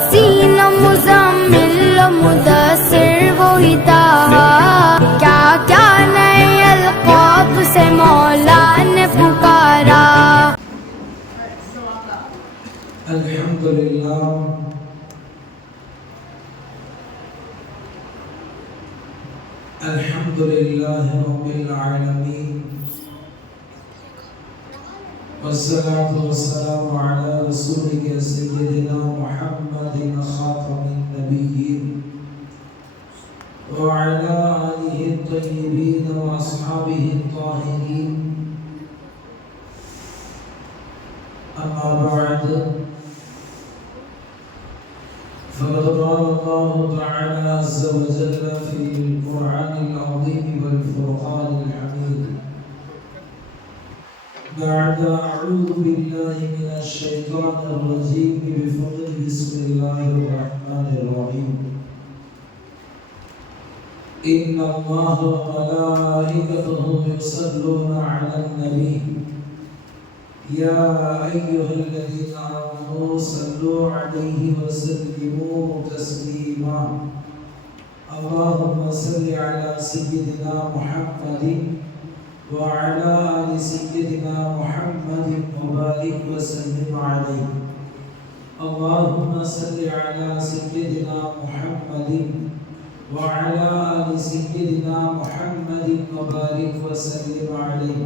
यासीन मुज़म्मिल मुदस्सिर वही ताहा, क्या क्या नए अलक़ाब से मौला ने पुकारा। अल्हम्दुलिल्लाह अल्हम्दुलिल्लाहि रब्बिल आलमीन वस्सलातु वस्सलामु अला रसूलिका सय्यिदिना मुहम्मदिन खातमिन नबिय्यीन व अला आलिहि त्तय्यिबीन व अस्हाबिहि त्ताहिरीन। अम्मा बअद, فقد قال الله تعالى عز وجل في القرآن العظيم والفرقان الحميد بعد أعوذ بالله من الشيطان الرجيم بفضل بسم الله الرحمن الرحيم إن الله وملائكته يصلون على النبي يا أيها الذين آمنوا صلوا عليه وسلموا تسليما اللهم صل على سيدنا محمد وعلى آل سيدنا محمد وبارك وسلم عليه اللهم صل على سيدنا محمد وعلى آل سيدنا محمد وبارك وسلم عليه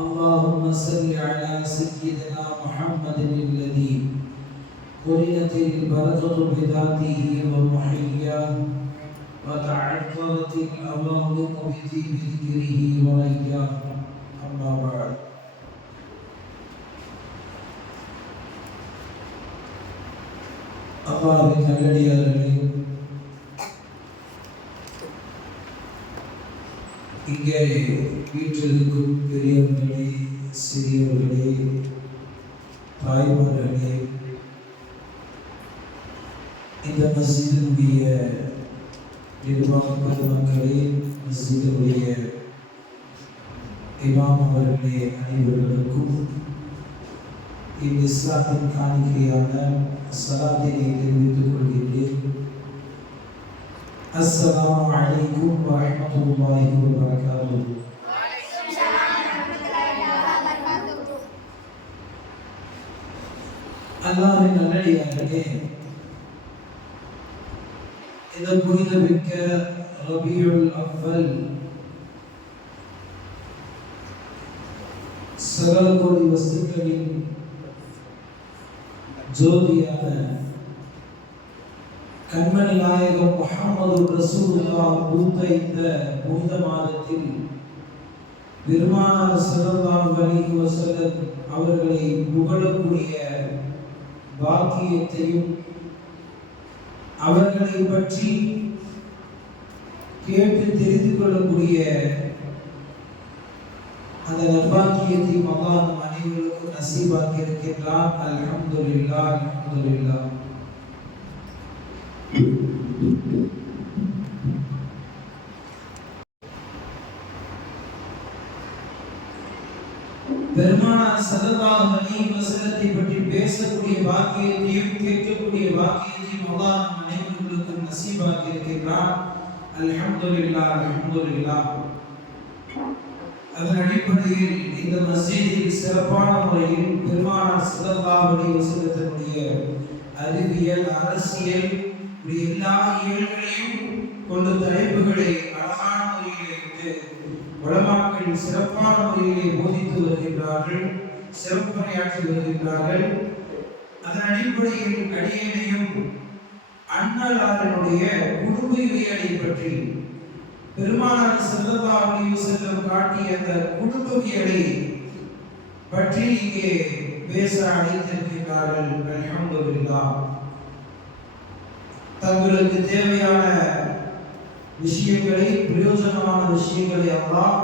اللهم صل على سيدنا محمد الذي قرنت البركة بذاته ومحياه وتعطرت الأوامر بطيب ذكره ونياه أما بعد அல்லாஹ்வின் நல்லடியார்களே, இங்கே வீட்டிலிருக்கும் பெரியவர்களே, சிறியவர்களே, தாய்மார்களே, இந்த மஸ்ஜிதினுடைய நிர்வாக மக்களே, மஸ்ஜிதினுடைய இமாம் அவர்களே, அனைவர்களுக்கும் இந்த இஸ்லாத்தின் காணிக்கையான சலாத்தினை தெரிவித்துக் கொள்கின்றேன். அஸ்ஸலாமு அலைக்கும் வரஹ்மத்துல்லாஹி வபரகாத்துஹு. அல்லாஹ்வின் நல்லடியார்களே, இந்த புனிதமிக்க ரபியுல் அவ்வல் சகல கோடி வஸ்துக்களின் ஜோதியான கண்மணி நாயகம் முஹம்மது ரசூலுல்லாஹ் பூத்த இந்த புனித மாதத்தில் பெருமானார் ஸல்லல்லாஹு அலைஹி வஸல்லம் அவர்களை புகழக்கூடிய பாக்கியத்தையும் அவர்களை பற்றி கேட்டு தெரிந்து கொள்ளக்கூடிய அந்த நற்பாக்கியத்தையும் அல்லாஹ் நம் அனைவருக்கும் நசீபாக்கி இருக்கின்றான். அல்ஹம்துலில்லாஹ் அல்ஹம்துலில்லாஹ். பெருமானார் ஸல்லல்லாஹு அலைஹி வஸல்லத்தை பற்றி பேசக்கூடிய பாக்கியத்தையும் கேட்கக்கூடிய பாக்கியத்தையும் அல்லாஹ் நம் அனைவருக்கும் நசீபாக்கி இருக்கின்றான். அல்ஹம்துலில்லாஹ் அல்ஹம்துலில்லாஹ். அதன் அடிப்படையில் இந்த மஸ்ஜிதில் சிறப்பான முறையில் பெருமானார் ஸல்லல்லாஹு அலைஹி வஸல்லத்தினுடைய அறிவியல், அரசியல், எல்லா இயல்களையும் கொண்ட தலைப்புகளை அழகான முறையில் வைத்து உலமாக்கள் சிறப்பான முறையிலே போதித்து வருகின்றார்கள், சிறப்புரையாற்றி வருகின்றார்கள். அதன் அடிப்படையில் அடியேனையும் அன்னலாரனுடைய குடும்பவியலை பற்றி பெருமானார் ஸல்லல்லாஹு அலைஹி வஸல்லம் காட்டிய அந்த குடும்பவியலை பற்றி இங்கே பேச அழைத்திருக்கிறார்கள். அல்ஹம்துலில்லாஹ். தங்களுக்கு தேவையான விஷயங்களை, பிரயோஜனமான விஷயங்களை அல்லாஹ்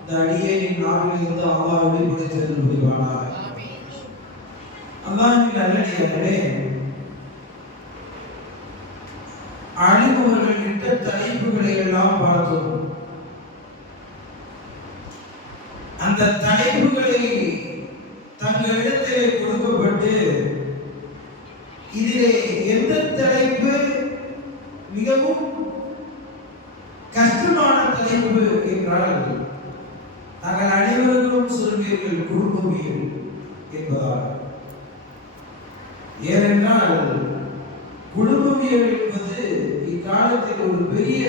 இந்த அடியேனின் நாவில் இருந்து அல்லாஹ் வெளிப்படுத்தி புரிவானாக. அல்லாஹ்வின் நல்லடியார்களே, அழிப்பவர்கள் இட்ட தலைப்புகளை எல்லாம் பார்த்தோம். அந்த தலைப்புகளை தங்களிடத்திலே கொடுக்கப்பட்டு இதிலே எந்த தலைப்பு மிகவும் கஷ்டமான தலைப்பு என்றால் நாங்கள் அனைவருக்கும் சொல்வீர்கள் குடும்பவியல் என்பதால். ஏனென்றால் குடும்பவியல் என்பது இக்காலத்தில் ஒரு பெரிய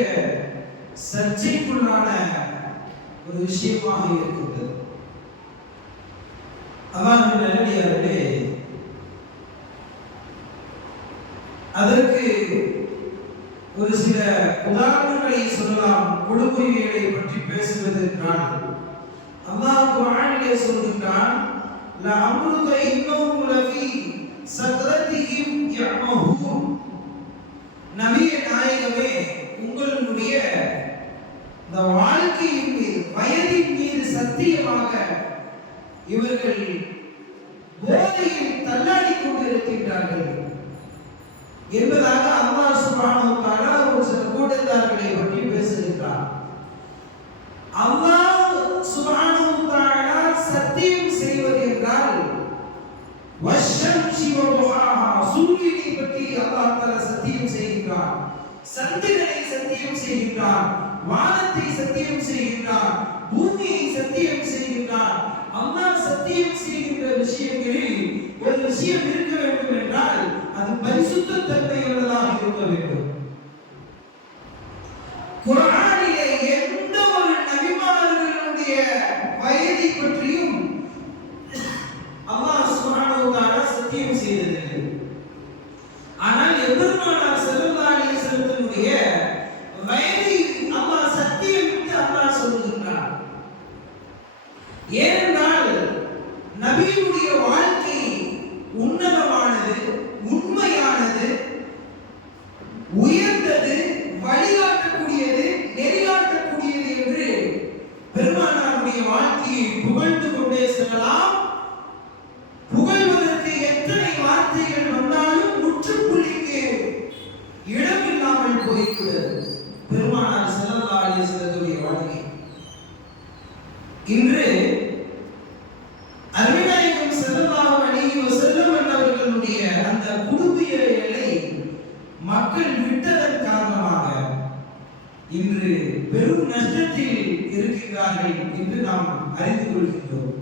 சர்ச்சைக்குள்ளான ஒரு விஷயமாக இருக்கின்றது. அதான் நல்லடியார்களே, அதற்கு ஒரு சில உதாரணங்களை சொல்லலாம். குடும்பவியலை பற்றி பேசுவதற்கான அல்லாஹ் குர்ஆனிலே சொல்கின்றான், லஅம்ருக இன்னஹும் லஃபீ சக்ரத்திஹிம் யஅமஹூன். நபியே நாயகமே, உங்களுடைய இந்த வாழ்க்கையின் மீது, வயதின் மீது சத்தியமாக இவர்கள் போதையில் தள்ளாடி கொண்டிருக்கின்றார்கள் என்பதாக அல்லாஹ் சுப்ஹானஹு வ தஆலா ஒரு சில கூட்டத்தார்களை பற்றி பேசுகிறார். அல்லாஹ் சுப்ஹானஹு வ தஆலா சத்தியம் செய்வது என்றால் வஷ்ஷம்ஸி வ துஹாஹா, சூரியனை பற்றி அல்லாஹ் தஆலா சத்தியம் செய்கிறார், சந்திரனை சத்தியம் செய்கிறார், வானத்தை சத்தியம் செய்கிறார், பூமியை சத்தியம் செய்கிறார். அல்லாஹ் சத்தியம் செய்கின்ற விஷயங்களில் ஒரு விஷயம் இருக்க வேண்டும் என்றால் அது பரிசுத்த தன்மையுள்ளதாக இருக்க வேண்டும். குர்ஆனிலே எந்த ஒரு நபிமார்களுடைய வயதை பற்றியும் அல்லாஹ் சுப்ஹானஹு வ தஆலா சத்தியம் செய்ததில்லை. ஆனால் எபெருமானார் ஸல்லல்லாஹு அலைஹி வஸல்லமுடைய வயதை அல்லாஹ் சத்தியமிட்டு அல்லாஹ் சொல்லுகிறார். ஏனென்றால் நபியுடைய வாழ்க்கை உன்னதமானது, உண்மையானது, உயர்ந்தது, வழிகாட்டக்கூடியது, நெறிகாட்டக்கூடியது என்று பெருமானாருடைய வாழ்க்கையை புகழ்ந்து கொண்டே செல்லலாம். புகழ்வதற்கு எத்தனை வார்த்தைகள் வந்தாலும் முற்றுப்புள்ளிக்கு இடமில்லாமல் போய்விடுகிறது பெருமானார் ஸல்லல்லாஹு அலைஹி வஸல்லமுடைய வாழ்க்கை. இன்று அருமைநாயகம் ஸல்லல்லாஹு அலைஹி வஸல்லம் அவர்களுடைய அந்த குடும்பியலை மக்கள் விட்டதன் காரணமாக இன்று பெரும் நஷ்டத்தில் இருக்கின்றார்கள் என்று நாம் அறிந்து கொள்கின்றோம்.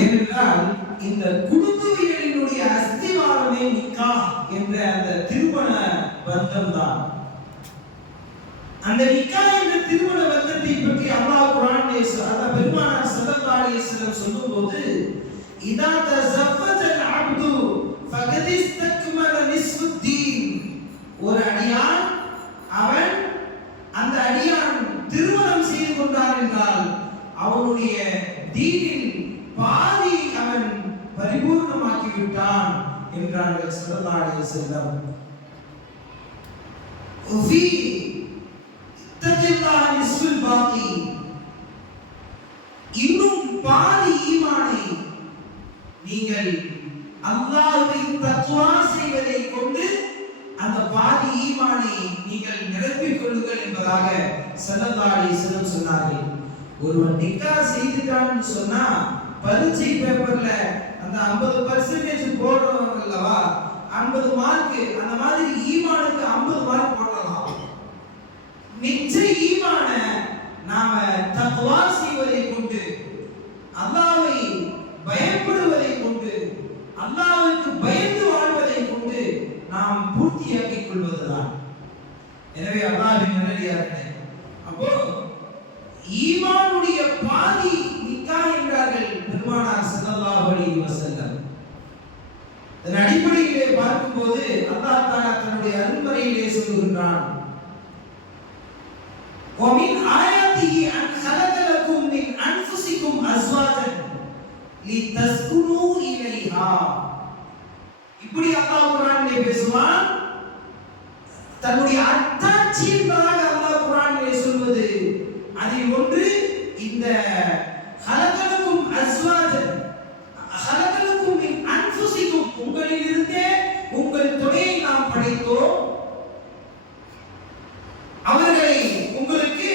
ஏனென்றால் இந்த குடும்பவியலினுடைய அஸ்திவாரமே நிக்காஹ் என்ற அந்த திருமண பந்தம் தான். அந்த நிக்காஹ் என்ற திருமண பந்தத்தை பற்றி அல்லாஹ் குர்ஆனிலே அல்லாஹ் பெருமானார் ஸல்லல்லாஹு அலைஹி வஸல்லம் சொல்லும்போது, இதா தஸவ்வஜல் அப்து ஃபகத் இஸ்தக்மல நிஸ்ஃபுத்தீன், ஒரு அடியான் அவன் அந்த அடியான் திருமணம் செய்து கொண்டான் என்றால் அவனுடைய தீனில் பாதி அவன் பரிபூர்ணமாக்கி விட்டான் என்றார்கள் ஸல்லல்லாஹு அலைஹி வஸல்லம். உஃபி தஜல்லா நிஸ்ஃபுல் பாகி, இன்னும் பாதி ஈமானை நீங்கள் அல்லாஹ்வை தக்வா செய்வதை கொண்டு அந்த பாதி ஈமானை நீங்கள் நிரப்பிக் கொள்ளுங்கள் என்பதாக ஸல்லல்லாஹு அலைஹி வஸல்லம் சொன்னார்கள். ஒருவன் நிக்காஹ் செய்துட்டான்னு சொன்னா பரீட்சை பேப்பர்ல அந்த 50% போடுறவங்க அல்லவா, 50 மார்க், அந்த மாதிரி ஈமானுக்கு 50 மார்க் போடலாம். நிச்சய ஈமான நாம தக்வா செய்வதை கொண்டு, அல்லாஹ்வை பயப்படுவதை கொண்டு, அல்லாஹ்வுக்கு பயந்து வாழ்வதை கொண்டு நாம் பூர்த்தியாக்கிக் கொள்வதுதான். எனவே அல்லாஹ்வின் நல்லடியார்களே, அப்போ ஈமானுடைய பாதி நிக்காஹ் என்றார்கள் பெருமானார் ஸல்லல்லாஹு அலைஹி வஸல்லம். இதன் அடிப்படையிலே பார்க்கும்போது அல்லாஹ் தஆலா தன்னுடைய அருள்மறையிலே சொல்லுகின்றான், وَمِنْ آيَاتِهِ أَنْ خَلَقَ لَكُم مِّنْ أَنفُسِكُمْ أَزْوَاجًا لِتَسْكُنُوا إِلَيْهَا. இப்படி அல்லாஹ் குர்ஆனிலே பேசுவான். தன்னுடைய அத்தாட்சியின்பாக அல்லாஹ் குர்ஆனிலே சொல்வது அதில் ஒன்று இந்த ஹலகலக்கும் அஸ்வாஜன், ஹலகலக்கும் மின் அன்ஃபுசிக்கும், உங்களிலிருந்தே உங்கள் துணையை நாம் படைத்தோம், அவர்களை உங்களுக்கு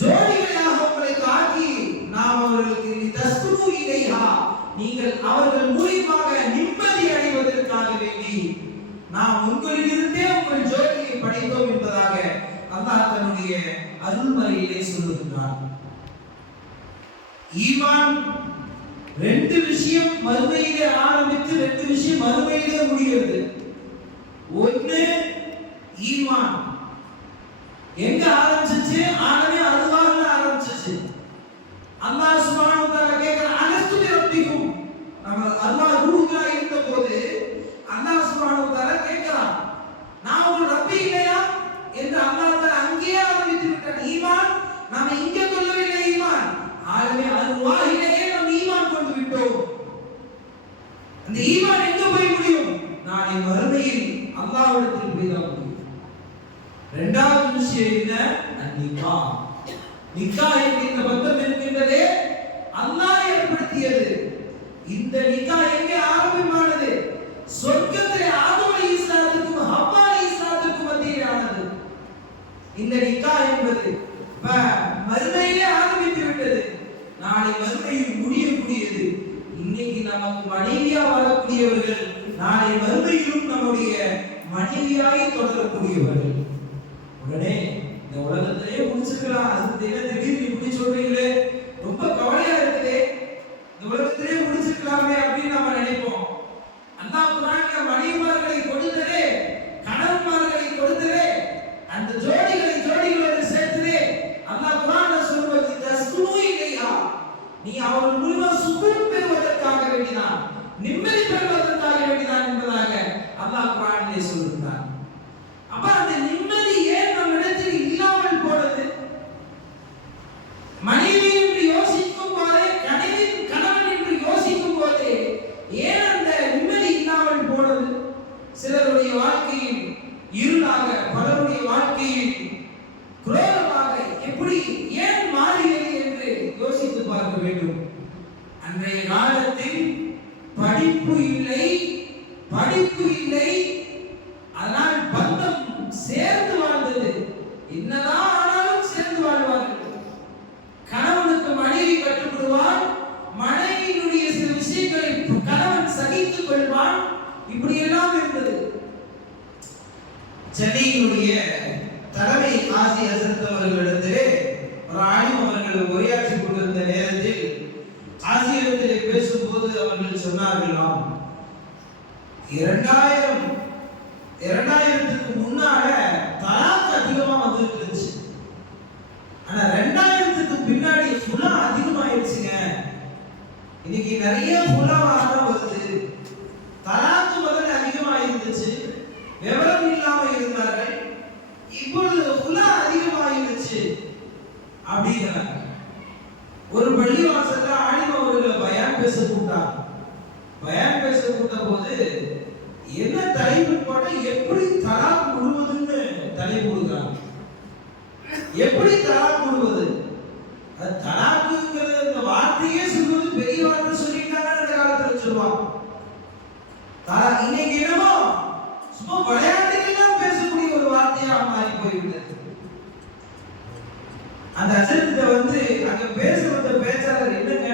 ஜோடிகளாக உங்களுக்கு ஆக்கி நாம் அவர்களுக்கு தஸ்குனு இலைஹா, நீங்கள் அவர்கள் மூலமாக நிம்மதி அருள்மறையிலே சொல்லுகிறார். ஈமான் ரெண்டு விஷயம் மறுமையிலே ஆரம்பித்து ரெண்டு விஷயம் மறுமையிலே முடிகிறது. ஒன்று ஈமான் எங்க ஆரம்பிச்சிச்சு? ஆகவே அல்லாஹ்ல ஆரம்பிச்சிச்சு. அல்லாஹ் சுப்ஹானஹு வ தஆலா கேக்குற அலஸ்து பிரப்பிக்கும், நம்ம அல்லாஹ் ரூஹா இருந்த போது அல்லாஹ் சுப்ஹானஹு வ தஆலா கேக்குறான், நான் உங்க ரப்பி இல்லையா என்று அல்லாஹ் தஆலா அங்கேயே ஆரம்பித்து விட்டான். ஈமான் நாம இங்கே சொல்லவில்லை, ஈமான் ஆகவே அல்லாஹ்விலேயே நாம் ஈமான் கொண்டு விட்டோம். அந்த ஈமான் எங்க போய் முடியும்? நாளை மறுமையில் அல்லாஹ்விடத்தில் போய் தான் முடியும். இரண்டாவது விஷயம் என்ன? நிக்கா. நிக்கா என்கின்ற பந்தம் இருக்கின்றதே அல்லாஹ் ஏற்படுத்தியது. இந்த நிக்கா எங்கே ஆரம்பமானது? சொர்க்கத்திலே ஆதம் அலைஹிஸ்ஸலாத்துக்கும் ஹவ்வா அலைஹிஸ்ஸலாத்துக்கும் மத்தியிலே ஆனது. இந்த நிக்கா என்பது மறுமையிலே ஆரம்பித்து விட்டது, நாளை மறுமையில் முடியக்கூடியது. இன்னைக்கு நமக்கு மனைவியா வரக்கூடியவர்கள் நாளை மறுமையிலும் நம்முடைய மனைவியாய் தொடரக்கூடியவர்கள். உடனே இந்த உலகத்திலே முடிச்சிருக்கலாம், அது திடீர்னு இப்படி சொல்றீங்களே, ரொம்ப கவலையா இருக்குதே, இந்த உலகத்திலே முடிச்சிருக்கலாமே அப்படின்னு நாம நினைப்போம். அல்லாஹ் குர்ஆன்ல மனைவிமார்களை கொடுத்ததே, கணவன்மார்களை கொடுத்ததே, அந்த ஜோடிகளோடு சேர்த்ததே அல்லாஹ் குர்ஆன்ல சொல்வது தஸ்குனு இலைஹா, நீ அவர்கள் மூலமா சுகூன் பெறுவதற்காக வேண்டிதான், நிம்மதி பெறுவதற்காக வேண்டிதான் என்பதாக அல்லாஹ் குர்ஆனிலே சொல்கிறார். அப்ப அந்த நிம்மதி ஏன் நம்மிடத்தில் இல்லாமல் போனது? மனைவி என்று யோசிக்கும் போதே, கணவன் என்று யோசிக்கும் போதே ஏன் அந்த நிம்மதி இல்லாமல் போனது? சிலருடைய வாழ்க்கையில் இருளாக, பலருடைய வாழ்க்கையில் குரோதமாக எப்படி ஏன் மாறியது என்று யோசித்து பார்க்க வேண்டும். அன்றைய காலத்தில் படிப்பு இல்லை, அதனால் பந்தம் சேர்ந்து வாழ்ந்தது. என்னதான் ஆனாலும் சேர்ந்து வாழ்வார்கள். கணவனுக்கு மனைவி கட்டுப்படுவார், மனைவியினுடைய சில விஷயங்களை கணவன் சகித்துக் கொள்வான். இப்படி எல்லாம் இருந்தது. சென்னையினுடைய தலைமை ஆசி ஹசரத் அவர்களிடத்திலே ஒரு ஆலிம் அவர்கள் உரையாற்றி கொண்டிருந்த நேரத்தில் ஆசிரியத்திலே பேசும்போது அவர்கள் சொன்னார்களாம், 2000க்கு முன்னால தலாக் அதிகமா வந்துட்டு இருந்துச்சு, ஆனா 2000க்கு பின்னாடி ஃபுல்லா அதிகமாயிடுச்சுங்க. இன்னைக்கு நிறைய ஃபுல்லாவாக வருது. தலாக்கு முதல்ல அதிகமா இருந்துச்சு, விவரம் இல்லாம இருந்தார்கள், இப்பொழுது ஃபுல்லா அதிகமாயிருச்சு அப்படிங்கிறாங்க. ஒரு பள்ளிவாசல்ல ஆலிம் அவர்களை பயான் பேச கூட்டாங்க. பயான் பேச கூட்ட போது என்ன தலைப்பு போட்ட, எப்படி தலாக் முழுவதுன்னு தலைப்பு கொடுக்குறாங்க. எப்படி தலாக் முழுவது? அது தலாக்குங்கிறது அந்த வார்த்தையே சொல்வது பெரிய வார்த்தை சொல்லிட்டாங்க அந்த காலத்துல சொல்லுவாங்க. இன்னைக்கு என்னமோ சும்மா விளையாட்டுக்கெல்லாம் பேசக்கூடிய ஒரு வார்த்தையா மாறி போய்விட்டது. அந்த அசரத்தை அங்க பேச வந்த பேச்சாளர், என்னங்க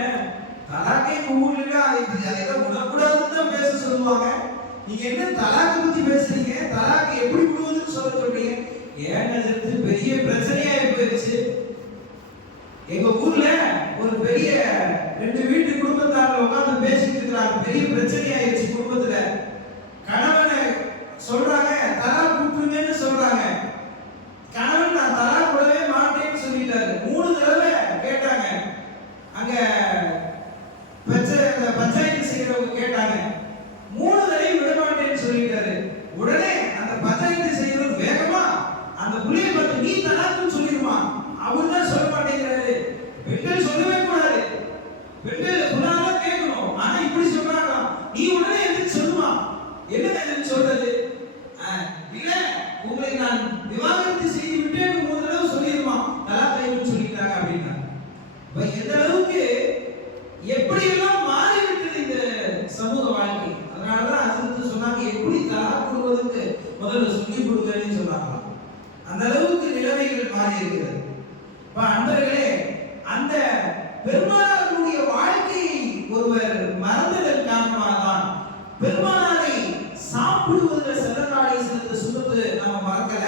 தலாக்கை ஊர்ல அதை விடக்கூடாதுன்னு தான் பேச சொல்லுவாங்க, நீங்க என்ன தலாக்கை பத்தி பேசுறீங்க, தலாக்கை எப்படி விடுவதுன்னு சொல்ல சொல்றீங்க? ஏங்க அசரத்து பெரிய பிரச்சனையா போயிடுச்சு. எங்க ஊர்ல ஒரு பெரிய 2 வீட்டு குடும்பத்தார்கள் உட்கார்ந்து பேசிட்டு இருக்காங்க, பெரிய பிரச்சனை ஆயிடுச்சு குடும்பத்துல. கணவனை சொல்றாங்க தலாக் விட்டுருங்கன்னு சொல்றாங்க, கணவன் நான் தலாக் விடவே மாட்டேன்னு சொல்லிட்டாரு. 3 தடவை கேட்டாங்க, அங்க பஞ்சாயத்து செய்யறவங்க கேட்டாங்க, 3 தடவை விட மாட்டேன்னு சொல்லிட்டாரு. உடனே அந்த பஞ்சாயத்து செய்யறவர் வேகமா அந்த புள்ளைய பார்த்து நீ தலாக்குன்னு சொல்லிடுமா, அவர் தான் சொல்ல மாட்டேங்கிறாரு. பெண்கள் சொல்லவே கூடாது, பெண்கள் புறாவா கேட்கணும், ஆனா இப்படி சொல்றாங்க, நீ உடனே எதுக்கு சொல்லுமா, என்ன சொல்றது? இல்ல உங்களை நான் விவாகரத்து செய்து விட்டேன்னு 3 தடவை சொல்லிடுமா, தலாக் சொல்லிட்டாங்க அப்படின்னா. எந்த அளவுக்கு எப்படி எல்லாம் மாறிவிட்டது இந்த சமூக வாழ்க்கை. அதனாலதான் அது சொன்னாங்க, எப்படி தலாக் கொடுவதற்கு முதல்ல சொல்லி கொடுங்கன்னு சொன்னாங்க. அந்த அளவுக்கு நிலைமைகள் மாறி இருக்கிறது. அன்பர்களே, அந்த பெருமானாருடைய வாழ்க்கையை ஒருவர் மறந்ததன் காரணமாக தான் பெருமானாரை சாப்பிடுவதில் ஸல்லல்லாஹு அலைஹி வஸல்லம் சுன்னத்து நாம மறக்கல,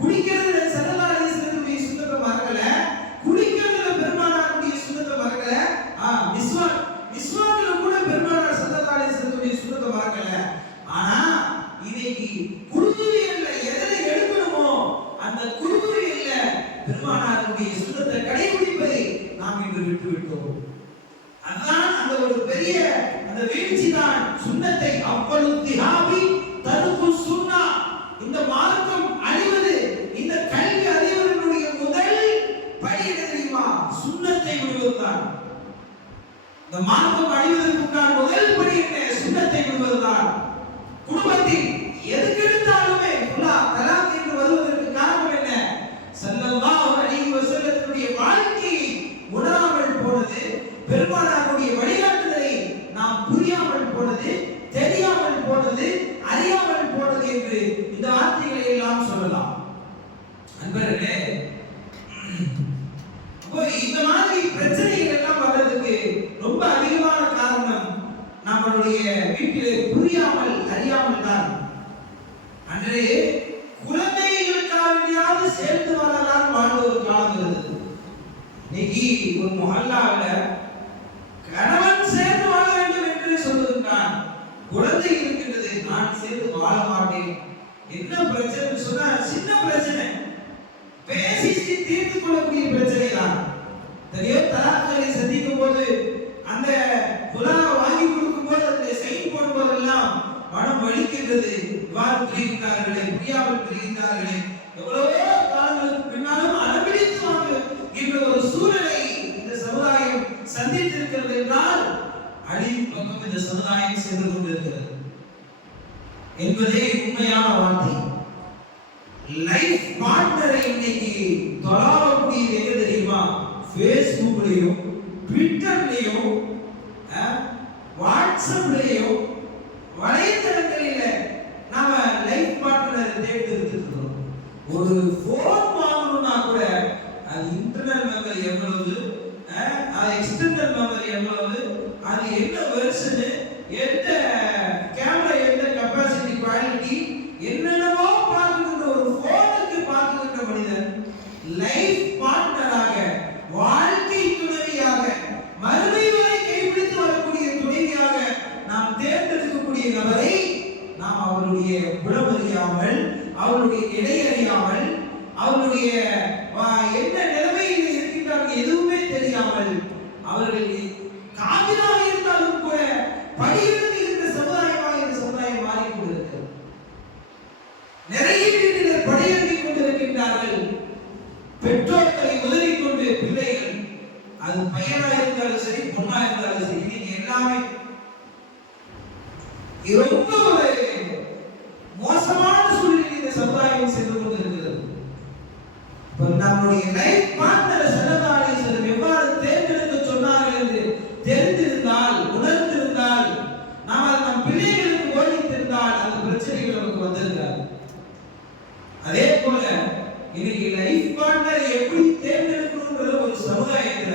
குடிக்கிறதுல ஸல்லல்லாஹு அலைஹி வஸல்லம் மார்க்கம் அழிவதற்கு உண்டான முதல் படி என்ன? சுன்னத்தை விடுவதுதான். குடும்பத்தில் எதுக்கு எடுத்தாலுமே தலாக் என்று வருவதற்கு காரணம் என்ன? ஸல்லல்லாஹு அலைஹி வஸல்லத்துடைய வாழ்க்கையை உணராமல் போனது, பெருமானாருடைய வழிகாட்டுதலை நாம் புரியாமல் போனது, தெரியாமல் போனது, அறியாமல் போனது என்று இந்த வார்த்தைகளை எல்லாம் சொல்லலாம். அன்பர்களே, இந்த மாதிரி பிரச்சனைகள் எல்லாம் வர்றதுக்கு ரொம்ப அதிகமான காரணம் நம்மளுடைய வீட்டிலே புரியாமல் அறியாமல் தான். அன்றே குழந்தைகளுக்காவது சேர்ந்து வாழலாம் வாழ்ந்த ஒரு காலம் இருந்தது. இன்னைக்கு ஒரு மஹல்லாவில் கணவன் சேர்ந்து வாழ வேண்டும் என்று சொல்லுகிறான், குழந்தை இருக்கின்றது, நான் சேர்ந்து வாழ மாட்டேன். என்ன பிரச்சனை சொன்னா சின்ன பிரச்சனை, பேசி தீர்த்து கொள்ளக்கூடிய பிரச்சனை தான். தெரியோ தலாக்களை சந்திக்கும் போது அந்த புலாவை வாங்கி கொடுக்கும் போது அந்த சைன் போடும்போதெல்லாம் மனம் வலிக்கின்றது. இவ்வாறு பிரிகின்றார்களே, புரியாமல் பிரிகின்றார்களே, எவ்வளவோ காலங்களுக்கு பின்னாலும் அனுபவித்து வாங்குகின்ற ஒரு சூழலை இந்த சமுதாயம் சந்தித்திருக்கிறது என்றால் அழிவு பக்கம் இந்த சமுதாயம் சென்று கொண்டிருக்கிறது என்பதே உண்மையான வார்த்தை. லைஃப் பார்ட்னரை இன்னைக்கு தொழாவக்கூடியது எங்க தெரியுமா? ஃபேஸ்புக்லயும், ட்விட்டர்லயும், வாட்ஸ்அப்லயும், வலைத்தளங்களில நாம லைஃப் பார்ட்னரை தேர்ந்தெடுத்துக்கிறோம். ஒரு போன் வாங்கணும்னா கூட அது இன்டர்னல் மெமரி எவ்வளவு, அது எக்ஸ்டர்னல் மெமரி எவ்வளவு, அது என்ன வெர்ஷன், எந்த கேமரா, எந்த கெபாசிட்டி, குவாலிட்டி, என்னென்னவோ பார்க்கின்ற ஒரு போனுக்கு பார்க்கின்ற மனிதன் லைஃப் பார்ட்னராக, வாழ்க்கை துணைவியாக, மறுமை வரை கைப்பிடித்து வரக்கூடிய துணைவியாக நாம் தேர்ந்தெடுக்கக்கூடிய நபரை நாம் அவருடைய குணமறியாமல், அவருடைய நிலை அறியாமல், அவருடைய என்ன நிலைமையில் இருக்கின்றார்கள் எதுவுமே தெரியாமல், அவர்கள் காவிராக இருந்தாலும் கூட படியிலிருந்து இருந்த சமுதாயமாக இந்த சமுதாயம் மாறிக்கொண்டிருக்கிறது. நிறைய வீட்டினர் படியேறிக் கொண்டிருக்கின்றார்கள். பெற்றோர்களை உதறிக்கொண்டு பிள்ளைகள், அது பையனா இருந்தாலும் சரி, பொண்ணா இருந்தாலும் சரி, இன்னைக்கு எல்லாமே ரொம்ப ஒரு மோசமான சூழ்நிலையில் இந்த சமுதாயம் சென்று கொண்டிருக்கிறது. நம்முடைய லைஃப் பார்ட்னர் ஸல்லல்லாஹு அலைஹி வஸல்லம் எவ்வாறு தேர்ந்தெடுக்க சொன்னார்கள் என்று தெரிந்திருந்தால், உணர்ந்திருந்தால், நாம் அதை நம் பிள்ளைகளுக்கு போதித்திருந்தால் அந்த பிரச்சனைகள் நமக்கு வந்திருக்காது. அதே போல இன்னைக்கு லைஃப் பார்ட்னர் எப்படி தேர்ந்தெடுக்கணும்ன்ற ஒரு சமுதாயத்துல,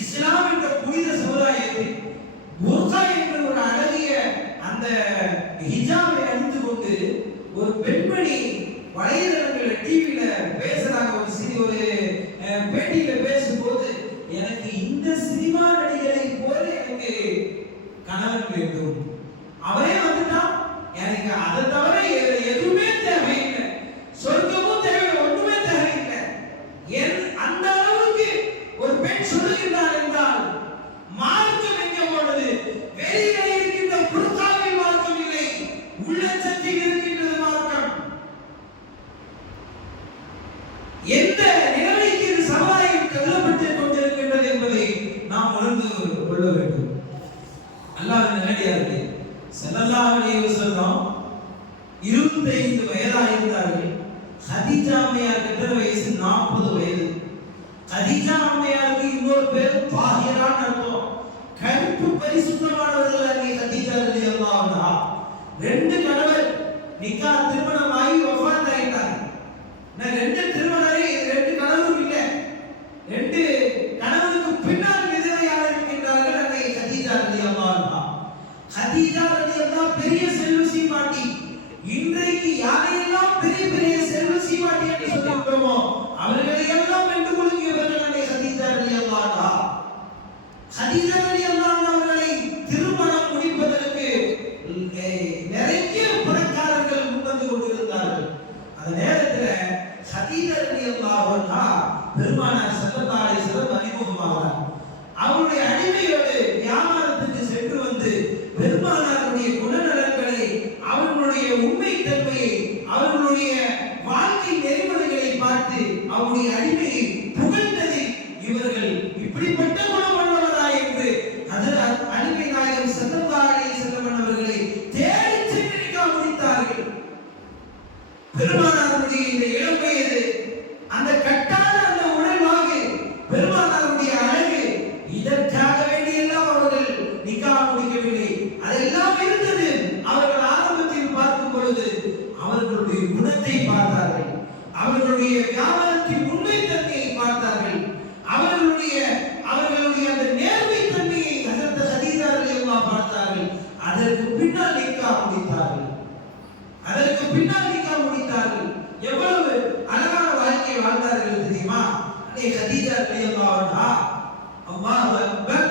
இஸ்லாம் என்ற புனித சமுதாயத்தில் புர்கா என்ற ஒரு அழகிய அந்த ஹிஜாபை அணிந்து கொண்டு ஒரு பெண்மணி வலைதளங்கள்ல, டிவில பேசுறாங்க. ஒரு பேட்டியில பேசும்போது, எனக்கு இந்த சினிமா நடிகரை போல எனக்கு கணவன் வேண்டும், அவரே வந்துட்டா எனக்கு அதை தவிர எதுவுமே தேவையில்லை, சொர்க்கமும் தேவையில்லை, ஒண்ணுமே தேவையில்லை. அந்த அளவுக்கு ஒரு பெண் சொல்லுகிறார் என்றால் மார்க்கம் எங்கே போனது? வெளியில இருக்கின்ற புர்காவில் மார்க்கம் இல்லை, உள்ளச்சத்தில் இருக்கின்றது மார்க்கம். எந்த நிலைமைக்கு இந்த சமுதாயம் தள்ளப்பட்டுக் கொண்டிருக்கின்றது என்பதை நாம் உணர்ந்து கொள்ள வேண்டும். அல்லாஹ்வின் நல்லடியார்களே, ஸல்லல்லாஹு அலைஹி வஸல்லம் 25 வயதாக இருந்தார்கள். கதீஜா அம்மையார் கிட்ட வயசு 40 வயது. கதீஜா அம்மையாருக்கு இன்னொரு பேர் தாஹிரான்னு அர்த்தம். கருப்பு பரிசுத்தமானவர்கள் அங்கே கதீஜா ரலியல்லாஹு அன்ஹா. 2 கணவர் நிக்கா திருமணமாகி வஃபாத் ஆயிட்டாங்க. நான் 2 திருமணரை 2 கணவரும் இல்லை, 2 கணவருக்கு பின்னால் விதவையாக இருக்கின்றார்கள் அங்கே கதீஜா ரலியல்லாஹு அன்ஹா. கதீஜா ரலியல்லாஹு பெரிய செல்வசி மாட்டி. இன்றைக்கு யாரையெல்லாம் பெரிய பெரிய செல்வசி மாட்டி என்று சொல்லியிருக்கிறோமோ அவர்களை எல்லாம் வென்று கொள்கிறவர்கள் அங்கே கதீஜா ரலியல்லாஹு அன்ஹா. கதீஜா ரலியல்லாஹு அன்ஹா அவர்களை திருமணம் முடிப்பதற்கு நிறைய பணக்காரர்கள் முன்வந்து கொண்டிருந்தார்கள். அந்த நேரத்தில் கதீஜா ரலியல்லாஹு அன்ஹா பெருமானார் ஸல்லல்லாஹு அலைஹி அவர்களுடைய வியாபாரத்தின் உண்மை தன்மையை பார்த்தார்கள். அவர்களுடைய அந்த நேர்மை தன்மையை ஹஜ்ரத் ஹதீஜா ரலியல்லாஹு பார்த்தார்கள். அதற்கு பின்னால் நிக்காஹ் முடித்தார்கள். எவ்வளவு அழகான வாழ்க்கை வாழ்ந்தார்கள் தெரியுமா? அன்னை ஹதீஜா ரலியல்லாஹு அன்ஹா, அல்லாஹு அக்பர்,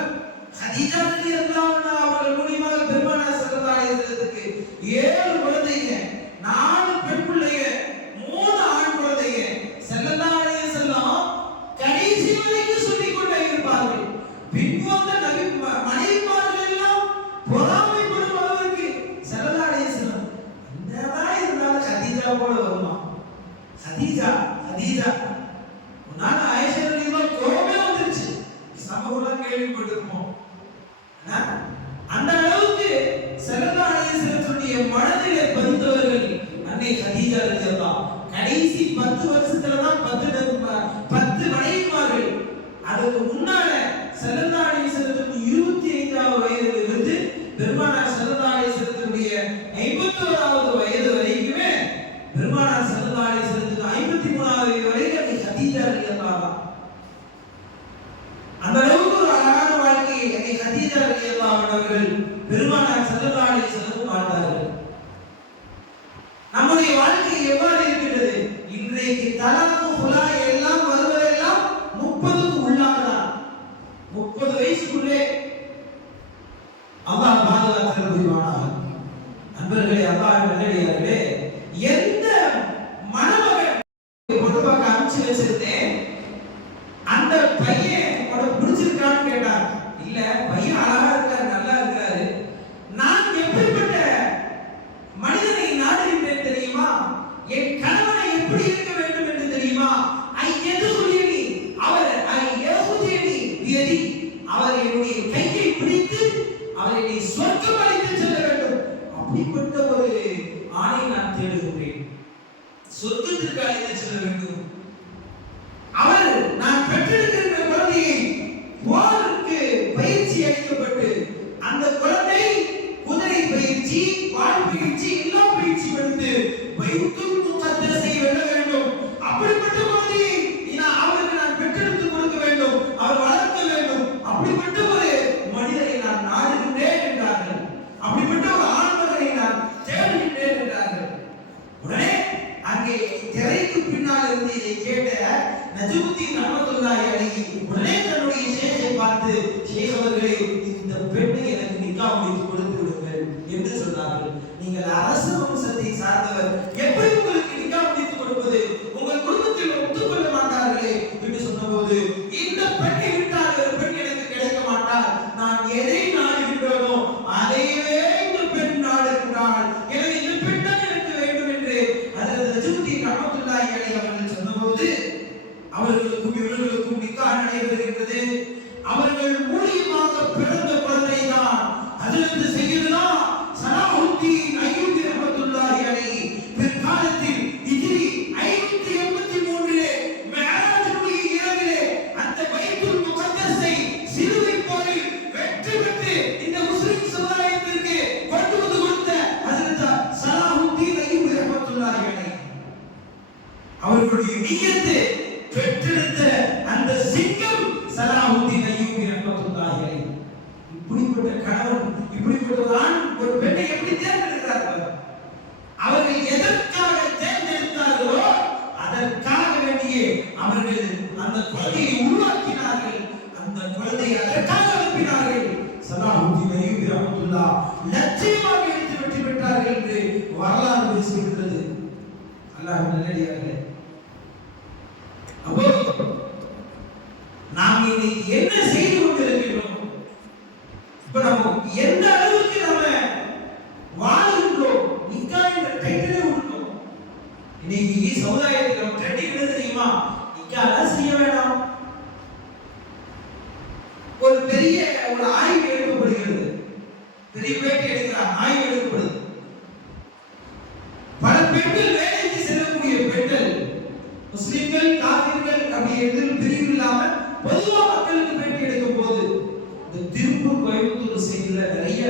ஹதீஜா ரலியல்லாஹு அன்ஹா அவர்கள் மூலமாக பெருமானார் ஸல்லல்லாஹு அலைஹி வஸல்லத்துக்கு 7 குழந்தைங்க, 4 பெண் பிள்ளைங்க, 3 ஆண் குழந்தைங்க. ஸல்லல்லாஹு அலைஹி வஸல்லம் கடைசி வரைக்கும் சொல்லிக் கொண்டே இருப்பார்கள். பின்வந்த நபி மனைவிமார்கள் எல்லாம் பொறாமைப்படும் அளவுக்கு ஸல்லல்லாஹு அலைஹி வஸல்லம் என்னதான் இருந்தாலும் ஹதீஜா போல வருமா? ஹதீஜா உன்னால ஆயிஷா ரலியல்லாஹு கோபமே வந்துருச்சு. சமூகம் கேள்விப்பட்டிருப்போம். அந்த அளவுக்கு ஸல்லல்லாஹு அலைஹி வஸல்லத்துடைய மனதிலே பதிந்தவர்கள் அன்னை ஹதீஜா ரலியல்லாஹு. கடைசி 10 வருஷத்துல தான் 10 மனைவிமார்கள். அதுக்கு முன்னால ஸல்லல்லாஹு அலைஹி வஸல்லத்துக்கு 25வது வயதில் இருந்து பெருமானார் ஸல்லல்லாஹு அலைஹி வஸல்லத்துடைய 51வது வயது வரைக்குமே பெருமானார் ஸல்லல்லாஹு அலைஹி வஸல்லத்துக்கு 53வது வயது வரைக்கும் அன்னை ஹதீஜா ரலியல்லாஹு. அந்த அளவுக்கு ஒரு அழகான வாழ்க்கையை அன்னை ஹதீஜா ரலியல்லாஹு அவர்கள் பெருமானார் ஸல்லல்லாஹு அலைஹி வஸல்லம் வாழ்ந்தார்கள். நம்முடைய வாழ்க்கை எவ்வாறு இருக்கிறது? இன்றைக்கு தலாக்கு ஹுலா எல்லாம் வருவதெல்லாம் 30க்கு உள்ளாகதான். 30 வயசுக்குள்ளே அல்லாஹ் பாதுகாத்து புரிவானாக. அன்பர்களே, அல்லாஹ் நல்லடியார்களே, எந்த மணமகன் பொதுவாக அனுப்பிச்சு வச்சிருந்தேன், அந்த பையன் உனக்கு பிடிச்சிருக்கான்னு கேட்டார். இல்ல, பையன் அழகா இருக்காரு, நல்லா இருக்காரு, நான் எப்படிப்பட்ட மனிதனை நாடுகின்றேன் தெரியுமா? என் கணவனை எப்படி இருக்க வேண்டும் என்று தெரியுமா? அவர் என்னுடைய கையை பிடித்து அவர் என்னை சொர்க்கம் அழைத்து செல்ல வேண்டும். அப்படிப்பட்ட ஒரு ஆணை நான் தேடுகின்றேன். சொர்க்கத்திற்கு அழைத்து செல்ல வேண்டும். அவர் நான் பெற்றெடுக்கின்ற குழந்தையை போருக்கு பயிற்சி அளிக்கப்பட்டு அந்த குழந்தை குதிரை பயிற்சி, வாள் பயிற்சி, எல்லா பயிற்சி எடுத்து பைத்துல் முகத்தஸை வெல்ல வேண்டும். அப்படிப்பட்ட குழந்தையை அவருக்கு நான் பெற்றெடுத்து கொடுக்க வேண்டும், அவர் வளர்க்க வேண்டும். அப்படிப்பட்ட ஒரு மனிதரை நான் நாடுகின்றேன் என்றார்கள். அப்படிப்பட்ட ஒரு ஆண்மகனை நான் தேடுகின்றேன் என்றார்கள். உடனே அங்கே திரைக்கு பின்னால் இருந்து இதை கேட்ட நஜ்முத்தீன் ரஹ்மத்துல்லாஹி அலைஹி உடனே தன்னுடைய ஷேഖை பார்த்து, ஷேக் அவர்களே, இந்த பெண்ணை எனக்கு நிக்காஹ் முடித்து கொடுத்து விடுங்கள் என்று சொன்னார்கள். நீங்கள் அரச வம்சத்தை சார்ந்தவர், எப்படி உங்களுக்கு நிக்காஹ் முடித்து கொடுப்பது? உங்கள் குடும்பத்தில் ஒத்துக்கொள்ள மாட்டார்களே என்று சொன்னபோது, இந்த பெண்ணை விட்டால் ஒரு பெண் எனக்கு கிடைக்க மாட்டார். நான் எதை நாடுகின்றேனோ அதையே இந்த பெண் நாடுகின்றாள். எனவே இந்த பெண் தான் எனக்கு வேண்டும் என்று ஹஜ்ரத் நஜ்முத்தீன் ரஹ்மத்துல்லாஹி அலைஹி அவர்கள் சொன்னபோது, அவர்களுக்கும் இவர்களுக்கும் நிக்காஹ் நடைபெறுகின்றது. அவர்கள் மூலியமாக பிறந்த குழந்தை தான் ஹஜ்ரத் சையதுனா ஸலாஹுத்தீன் அய்யூபி ரஹ்மத்துல்லாஹி அலைஹி. பிற்காலத்தில் ஹிஜ்ரி 583 மிஅராஜுடைய இரவிலே அந்த பைத்துல் முகத்தஸை சிலுவை போரில் வெற்றி பெற்று இந்த முஸ்லிம் சமுதாயத்திற்கு கொண்டு வந்து கொடுத்த ஹஜ்ரத் ஸலாஹுத்தீன் அய்யூபி ரஹ்மத்துல்லாஹி அலைஹி. அவர்களுடைய நியத்து பெற்றெடுத்த அந்த சிங்கம் ஸலாஹுத்தீன் அய்யூபி ரஹ்மத்துல்லாஹி அலைஹி. இப்படிப்பட்ட கணவன், இப்படிப்பட்ட ஒரு ஆண் ஒரு பெண்ணை எப்படி தேர்ந்தெடுக்கிறார்கள்? அவர்கள் எதற்காக தேர்ந்தெடுத்தார்களோ அதற்காக வேண்டியே அவர்கள் அந்த குழந்தையை உருவாக்கினார்கள். அந்த குழந்தையை அதற்காக அனுப்பினார்கள். ஸலாஹுத்தீன் அய்யூபி ரஹ்மத்துல்லாஹ் லட்சியமாக எடுத்து வெற்றி பெற்றார்கள் என்று வரலாறு பேசுகின்றது. அல்லாஹ் நல்லடியார்களே, அப்போ நாம் இன்னைக்கு என்ன செய்து கொண்டிருக்கிறோம்? இப்ப நம்ம எந்த அளவுக்கு நம்ம வாழ்கின்றோம்? நிக்காஹ் என்ற டைட்டிலே விட்டோம். இன்னைக்கு சமுதாயத்தில் நம்ம ட்ரெண்டிங் என்ன தெரியுமா? நிக்காஹ் செய்ய வேண்டாம். ஒரு பெரிய ஒரு ஆய்வு எடுக்கப்படுகிறது, பெரிய பேட்டி எடுக்கிறார், ஆய்வு எடுக்கப்படுது. பல பெண்கள் வேலைக்கு செல்லக்கூடிய பெண்கள், முஸ்லிம்கள் காபிர்கள் அப்படி எதில் பிரிவு இல்லாம பொதுவா மக்களுக்கு பேட்டி எடுக்கும் போது இந்த திருப்பூர் கோயம்புத்தூர் செய்தியில நிறைய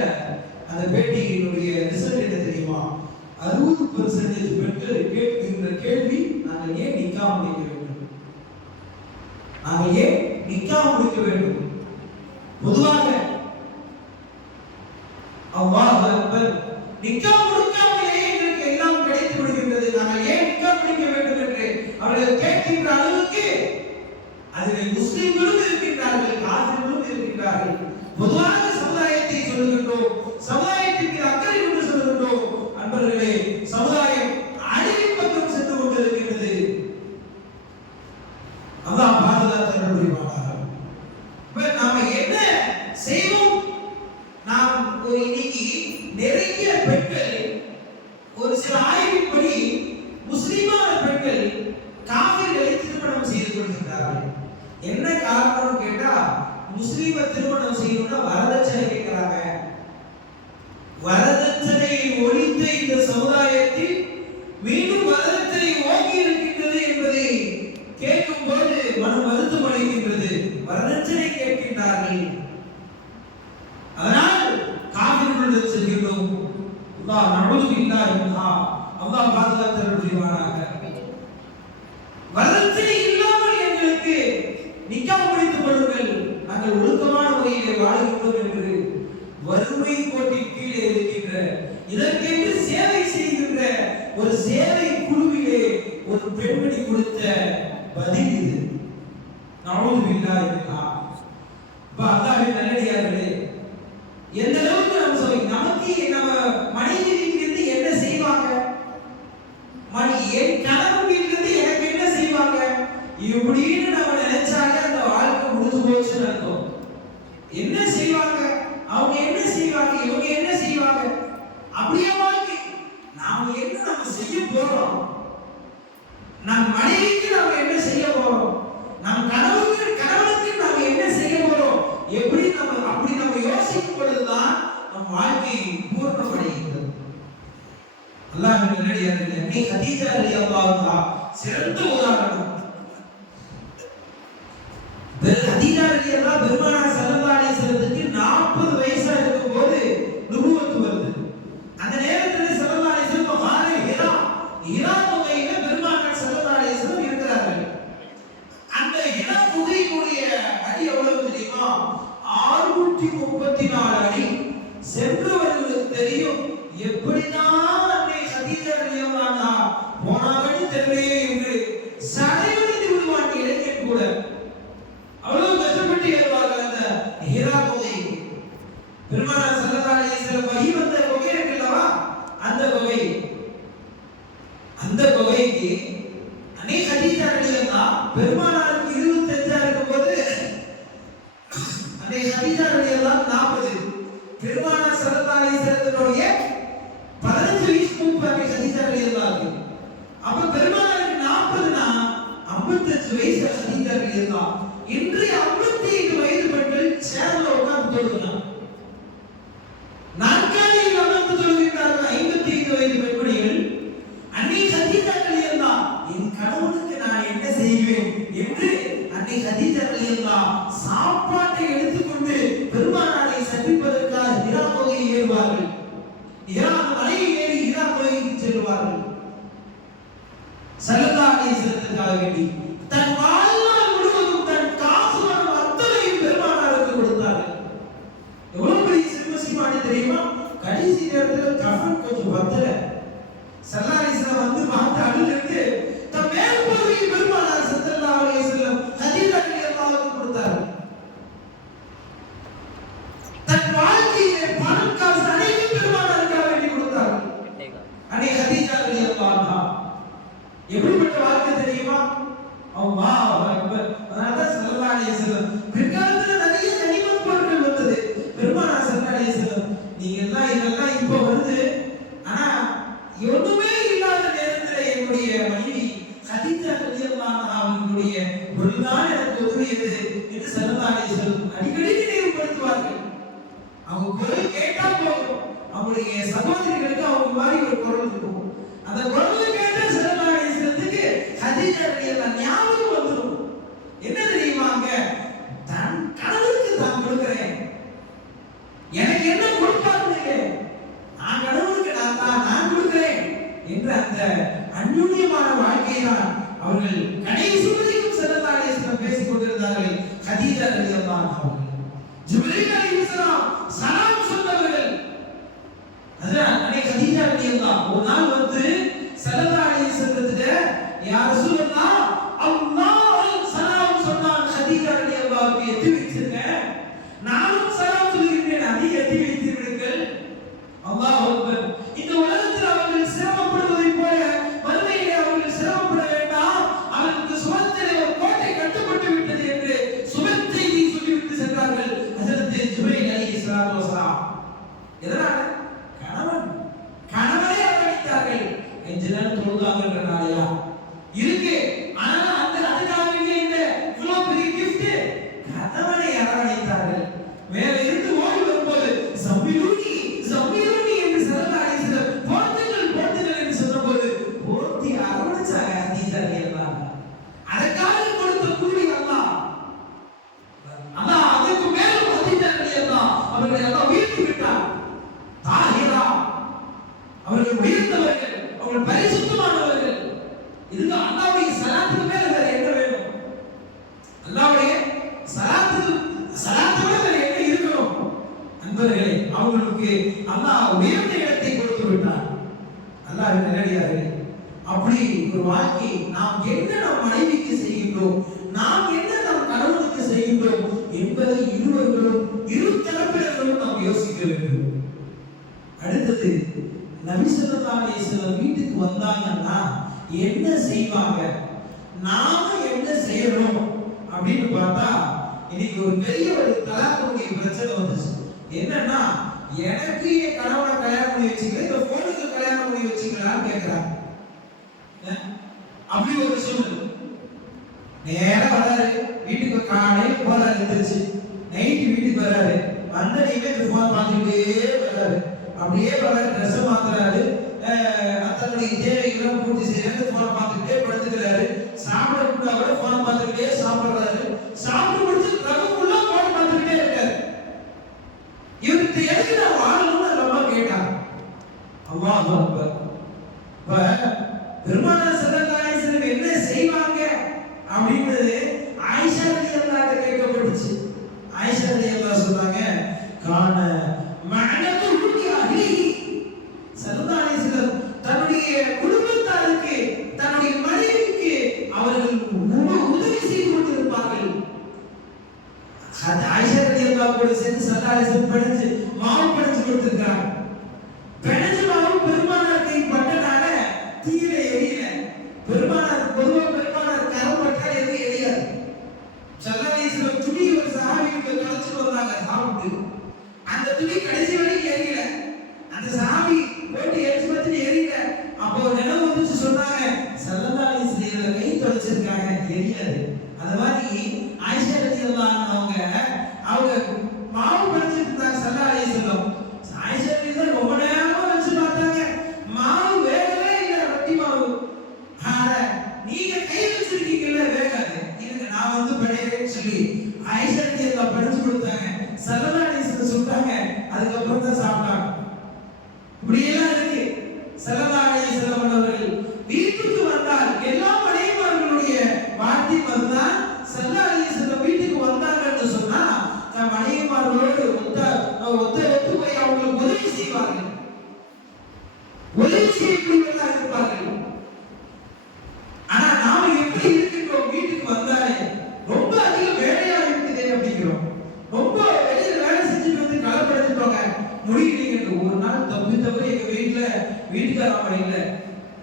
அந்த பேட்டியினுடைய ரிசல்ட் என்ன தெரியுமா? 60% பெண்கள் கேட்கின்ற கேள்வி, நான் நாங்கள் ஏன் நிக்கா முடிக்க வேண்டும்? நாங்கள் ஏன் நிக்கா முடிக்க வேண்டும்? பொதுவாக அல்லாஹ் அக்பர், நிக்கா முடிக்காமலே எங்களுக்கு எல்லாம் கிடைத்து விடுகின்றது, நாங்கள் ஏன் நிக்கா முடிக்க வேண்டும் என்று அவர்கள் கேட்கின்ற அளவுக்கு அதில் முஸ்லிம்களும் இருக்கின்றார்கள், காஃபிர்களும் இருக்கின்றார்கள். பொதுவாக சமுதாயத்தை சொல்லுகின்றோம், சமுதாயத்திற்கு அக்கறை கொண்டு சொல்லுகின்றோம். அன்பர்களே, சமுதாயம் அழிவின் பக்கம் சென்று கொண்டிருக்கின்றது. அல்லாஹ் பாதுகாத்தல் புரிவானாக. நாம என்ன செய்வோம்? நாம் இன்னைக்கு நிறைய பெண்கள், ஒரு சில ஆய்வின்படி முஸ்லிமான பெண்கள் காஃபிர்களை திருமணம் செய்து கொள்கின்றார்கள். என்ன காரணம் கேட்டா, முஸ்லிமை திருமணம் செய்யணும்னா வரதட்சணை கேட்கிறாங்க. வரதட்சணையை ஒழித்த இந்த சமுதாயத்தில் மீண்டும் வரதட்சணை ஓங்கி இருக்கின்றது என்பதை கேட்கும் போது மனம் வருத்தம் அடைகின்றது. வரதட்சணை கேட்கின்றார்கள், அதனால் காஃபிர்களுடன் செல்கின்றோம். அல்லாஹ் நஅூது பில்லாஹி மின்ஹா, அல்லாஹ் பாதுகாத்தல் புரிவானாக. வரதட்சணை இல்லாமல் எங்களுக்கு நிக்கா முடித்துக் கொள்ளுங்கள், நாங்கள் ஒழுக்கமான முறையிலே வாழ்கின்றோம் என்று வறுமை கோட்டின் கீழே இருக்கின்ற, இதற்கென்று சேவை செய்கின்ற ஒரு சேவை குழுவிலே ஒரு பெண்மணி கொடுத்த பதில் இது. நஅூது பில்லாஹி மின்ஹா. அல்லாஹ்வின் நல்லடியார்களே, எந்த அளவுக்கு நம்ம சொல்லி நமக்கு நம்ம மனைவி வீட்டிலிருந்து என்ன செய்வாங்க, என் கணவன் வீட்டிலிருந்து எனக்கு என்ன செய்வாங்க இப்படின்னு நம்ம நினைச்சாலே அந்த வாழ்க்கை முடிஞ்சு போச்சுன்னு அர்த்தம். என்ன செய்வாங்க, அவங்க என்ன செய்வாங்க, இவங்க என்ன செய்வாங்க, அப்படியே வாழ்க்கை. நாம என்ன நம்ம செய்ய போறோம், நம் மனைவிக்கு நாம என்ன செய்ய போறோம், நம் கணவனுக்கு நாம என்ன செய்ய போறோம், எப்படி நம்ம அப்படி நம்ம யோசிக்கும் பொழுதுதான் நம் வாழ்க்கை பூர்ணமடைகிறது. அல்லாஹ்வின் நல்லடியார்களே, அன்னை கதீஜா ரலியல்லாஹு அன்ஹா சிறந்த உதாரணம். கதீஜா ரலியல்லாஹு பெருமானார் ஸல்லல்லாஹு அலைஹி வஸல்லத்துக்கு 40 வயசா இருக்கும்போது நுபுவத் வருது. அந்த நேரத்தில் ஸல்லல்லாஹு அலைஹி வஸல்லம் ஹாரே ஹிரா குகையில பெருமானார் ஸல்லல்லாஹு அலைஹி வஸல்லம் இருக்கிறார்கள். அந்த ஹிரா குகையினுடைய அடி எவ்வளவு தெரியுமா? 634 அடி. சென்றவர்களுக்கு தெரியும் எப்படிதான் அன்னை கதீஜா ரலியல்லாஹு அன்ஹா போனாங்கன்னு தெரியலையே என்று சடைவடைந்து விடுவான் இளைஞன் கூட. அவ்வளவு கஷ்டப்பட்டு ஏறுவார்கள் அந்த ஹிரா குகை. பெருமானார் ஸல்லல்லாஹு அலைஹி வஸல்லம் வஹி வந்த குகை இருக்குல்லவா, அந்த குகைக்கு அன்னை கதீஜா ரலியல்லாஹு பெருமானாருக்கு 25 இருக்கும்போது அன்னை கதீஜா ரலியல்லாஹு 40, பெருமானார் ஸல்லல்லாஹு அலைஹி வஸல்லத்துடைய 15 வயசு மூப்பு அன்னை கதீஜா ரலியல்லாஹு. அப்ப பெருமானாருக்கு 40னா 55 வயசு கதீஜா ரலியல்லாஹு. இன்றைய 55 வயது பெண்கள் சேர்ல உட்கார்ந்து தொழுகிறாங்க, நாற்காலியில் அமர்ந்து தொழுகிறார்கள். 55 வயது பெண்மணிகள் அன்னை கதீஜா ரலியல்லாஹு, என் கணவனுக்கு நான் என்ன செய்வேன் என்று அன்னை கதீஜா ரலியல்லாஹு சாப்பாட்டை எடுத்துக்கொண்டு பெருமானாரை சந்திப்பதற்காக ஹிரா குகையை ஏறுவார்கள். ஹிரா மலையை ஏறி ஹிரா குகைக்கு செல்வார்கள். ஸல்லல்லாஹு அலைஹி வஸல்லத்துக்காக வேண்டி தன் வாழ்நாள் முழுவதும் தன் காசு பணம் அத்தனையும் பெருமானாருக்கு கொடுத்தார்கள். எவ்வளவு பெரிய சிம்மசிமானி தெரியுமா? கடைசி நேரத்தில் கஃன் கொஞ்சம் பத்தல, ஸல்லல்லாஹு அலைஹி வஸல்லம் வந்து பார்த்து அழுதுட்டு தன் மேல் போர்வையை பெருமானார் ஸல்லல்லாஹு அலைஹி வஸல்லம் கதீஜா ரலியல்லாஹு கொடுத்தார்கள். தன் வாழ்க்கையிலே பணம் காசு அனைத்தும் பெருமானாருக்காக வேண்டி கொடுத்தார்கள் அன்னை கதீஜா ரலியல்லாஹு அன்ஹா. எப்படிப்பட்ட வாழ்க்கை தெரியுமா? அல்லாஹ் அக்பர். அதனால ஸல்லல்லாஹு அலைஹி வஸல்லம் பிற்காலத்துல நிறைய கனிமத் பொருட்கள் வந்தது. பெருமானார் ஸல்லல்லாஹு அலைஹி வஸல்லம் நீங்க எல்லாம் இதெல்லாம் இப்போ வருது, ஆனா ஒண்ணுமே இல்லாத நேரத்தில் என்னுடைய மனைவி கதீஜா ரலியல்லாஹு அன்ஹா அவர்களுடைய பொருள்தான் எனக்கு உதவியது என்று ஸல்லல்லாஹு அலைஹி வஸல்லம் அடிக்கடி நினைவுபடுத்துவார்கள். அவங்க குரல் கேட்டா போதும், அவங்களுடைய சகோதரிகளுக்கு அவங்க மாதிரி ஒரு குரல் இருக்கும். அந்த குரல் கேட்ட ஸல்லல்லாஹு அலைஹி வஸல்லத்துக்கு கதீஜா ரலியல்லாஹு ஞாபகம் வந்துடும். என்ன தெரியுமாங்க, தன் கணவருக்கு தான் கொடுக்கிறேன், எனக்கு என்ன கொடுப்பாங்க, நான் கணவனுக்கு நான் கொடுக்கிறேன் என்ற அந்த அந்யுன்யமான வாழ்க்கை தான் அவர்கள் கடைசி வரைக்கும் ஸல்லல்லாஹு அலைஹி வஸல்லம் பேசிக் கொண்டிருந்தார்கள். கதீஜா ரலியல்லாஹு அன்ஹா அவர்கள், ஜிப்ரீல் அலைஹிஸ்ஸலாம் சலாம் சொன்னவர்கள். ஹஜ்ரத் அன்னை கதீஜா ரலியல்லாஹு ஒரு நாள் வந்து ஸல்லல்லாஹு அலைஹி வஸல்லத்திட்ட, யா ரசூலல்லாஹ், அல்லாஹ் சலாம் சொன்னான் கதீஜா ரலியல்லாஹு எத்தி வச்சிருங்க, நானும் சலாம் சொல்கிறேன், அதை எத்தி வைத்து விடுங்கள். அல்லாஹ் அக்பர். இந்த உலகத்தில் அவர்கள் சிரமப்படுவதை போல மறுமையிலே அவர்கள் சிரமப்பட வேண்டாம், அவர்களுக்கு சுபத்திலே ஒரு கோட்டை கட்டப்பட்டு விட்டது என்று சுபத்தையை சொல்லிவிட்டு சென்றார்கள் ஹஜ்ரத் ஜிப்ரீல் அலைஹிஸ்ஸலாத்து வஸலாம். எதனால? கணவனை அரவணைத்தார்கள். அஞ்சு நாள் தொழுதாங்கன்றனாலயா இருக்கு. ஆனா அதுக்காகவே இந்த இவ்வளவு பெரிய கிஃப்ட். கணவனை அரவணைத்தார்கள். மேல இருந்து ஓடி வரும்போது சம்மிலூனி சம்மிலூனி என்று ஸல்லல்லாஹு அலைஹி வஸல்லம் போர்த்துங்கள் என்று சொன்னபோது போர்த்தி அரவணைச்சாங்க ஹதீஜா ரலியல்லாஹு அன்ஹா. அதற்காக கொடுத்த கூலி அல்லாஹ். அதுக்கு மேலும் ஹதீஜா ரலியல்லாஹு அவர்களை அல்லாஹ் உயர்த்தி விட்டார். தாஹிரா, அவர்கள் உயர்ந்தவர்கள், அவர்கள் பரிசுத்தமானவர்கள். இதுக்கு அல்லாஹ்வுடைய ஸலாத்துக்கு மேல வேற என்ன வேணும்? அல்லாஹ்வுடைய ஸலாத்தை விட வேற என்ன இருக்கணும்? அன்பர்களே, அவங்களுக்கு அல்லாஹ் உயர்ந்த இடத்தை கொடுத்து விட்டார். அல்லாஹ் நல்லடியார்களே, அப்படி ஒரு வாழ்க்கை நாம் என்ன நம் மனைவிக்கு செய்கின்றோம், நாம் என்ன நம் கணவனுக்கு செய்கின்றோம் என்பதை இருவர்களும் இரு தரப்பினர்களும் நாம் யோசிக்க வேண்டும். அடுத்தது, நபி ஸல்லல்லாஹு அலைஹி வஸல்லம் வீட்டுக்கு வந்தாங்கன்னா என்ன செய்வாங்க, நாம என்ன செய்யறோம் அப்படின்னு பார்த்தா இன்னைக்கு ஒரு பெரிய ஒரு தலாக்குடைய பிரச்சனை வந்துச்சு. என்னன்னா, எனக்கு என் கணவனை கல்யாணம் பண்ணி வச்சுக்கல, இந்த போனுக்கு கல்யாணம் பண்ணி வச்சுக்கலான்னு கேட்கிறாங்க. அப்படி ஒரு சூழ்நிலை. நேரா வராரு வீட்டுக்கு, காலையில போறாரு, இருந்துச்சு நைட்டு வீட்டுக்கு வராரு, வந்த நீங்க இந்த போன் பார்த்துக்கிட்டே வர்றாரு. அப்படியே வராரு, ட்ரெஸ் மாத்துறாரு, தன்னுடைய தேவைகளை பூர்த்தி செய்யறது, போனை பார்த்துக்கிட்டே படுத்துக்கிறாரு. சாப்பிட கூட கூட போனை பார்த்துக்கிட்டே சாப்பிடுறாரு. சாப்பிட்டு முடிச்சு ரகுக்குள்ள போனை பார்த்துக்கிட்டே இருக்காரு. இவருக்கு எதுக்கு நான் வாழணும்னு அந்த அம்மா கேட்டாங்க. அல்லாஹ் அக்பர். பெருமானார் ஸல்லல்லாஹு அலைஹி வஸல்லம் என்ன செய்வாங்க அப்படின்றது ஆயிஷா ரலியல்லாஹு அன்ஹா கேட்கப்பட்டுச்சு. ஆயிஷா ரலியல்லாஹு சொன்னாங்க, கான மஅனது அஹ்லிஹி, ஸல்லல்லாஹு அலைஹி வஸல்லம் தன்னுடைய குடும்பத்தாருக்கு, தன்னுடைய மனைவிக்கு அவர்கள் உதவி செய்து கொண்டிருப்பார்கள். ஆயிஷா ரலியல்லாஹு கூட சேர்ந்து ஸல்லல்லாஹு அலைஹி வஸல்லம் படிச்சு மாவு படிச்சு கொடுத்திருக்காங்க. பிணைஞ்ச மாவு பெருமானார் கை பட்டனால தீயில எரியல. பெருமானார் கரம் பட்டா எதுவும் எரியாது. ஸல்லல்லாஹு அலைஹி வஸல்லம் துணி ஒரு சஹாபிக்கு கலச்சு வந்தாங்க சாப்பிட்டு, அந்த துணி கடைசி வரைக்கும் எரியல. அந்த சஹாபி போட்டு எரிச்சு பார்த்துட்டு எரியல. அப்போ நினைவு வந்துச்சு, சொன்னாங்க ஸல்லல்லாஹு அலைஹி வஸல்லம் கை தொலைச்சிருக்காங்க, எரியாது. அந்த மாதிரி ஆயிஷா ரலியல்லாஹு அன்ஹா அவங்க மாவு படிச்சிட்டு இருந்தாங்க ஸல்லல்லாஹு அலைஹி வஸல்லம். ஆயிஷா ரலியல்லாஹு ரொம்ப நேரமா வச்சு பார்த்தாங்க, மாவு வேகவே இல்லை, ரொட்டி மாவு. நீங்க கை வச்சிருக்கீங்கல்ல, வேகாது, இருங்க நான் வந்து படையறேன்னு சொல்லி ஆயிஷா ரலியல்லாஹு படிச்சு கொடுத்தாங்க. ஸல்லல்லாஹு அலைஹி வஸல்லம் சொல்றாங்க, அதுக்கப்புறம் தான் சாப்பிட்டாங்க. இப்படி எல்லாம் இருக்கு. ஸல்லல்லாஹு அலைஹி வஸல்லம் அவர்கள் வீட்டுக்கு வந்தால் எல்லா மனைவிமார்களுடைய வார்த்தை அதுதான். ஸல்லல்லாஹு அலைஹி வஸல்லம் வீட்டுக்கு வந்தாங்கன்னு சொன்னா தன் மனைவிமார்களோடு ஒத்து போய் அவங்களுக்கு உதவி செய்வார்கள், உதவி செய்யக்கூடியவர்களாக இருப்பார்கள். ஆனா நாம எப்படி இருக்கின்றோம்? வீட்டுக்கு வந்தாலே ரொம்ப அதிக வேலையா இருக்குது அப்படிங்கிறோம். ரொம்ப வெளியில வேலை செஞ்சுட்டு வந்து கலப்படைஞ்சிட்டோங்க, முடியலைங்க. ஒரு நாள் தவிர எங்க வீட்டுக்காரமா இல்லை,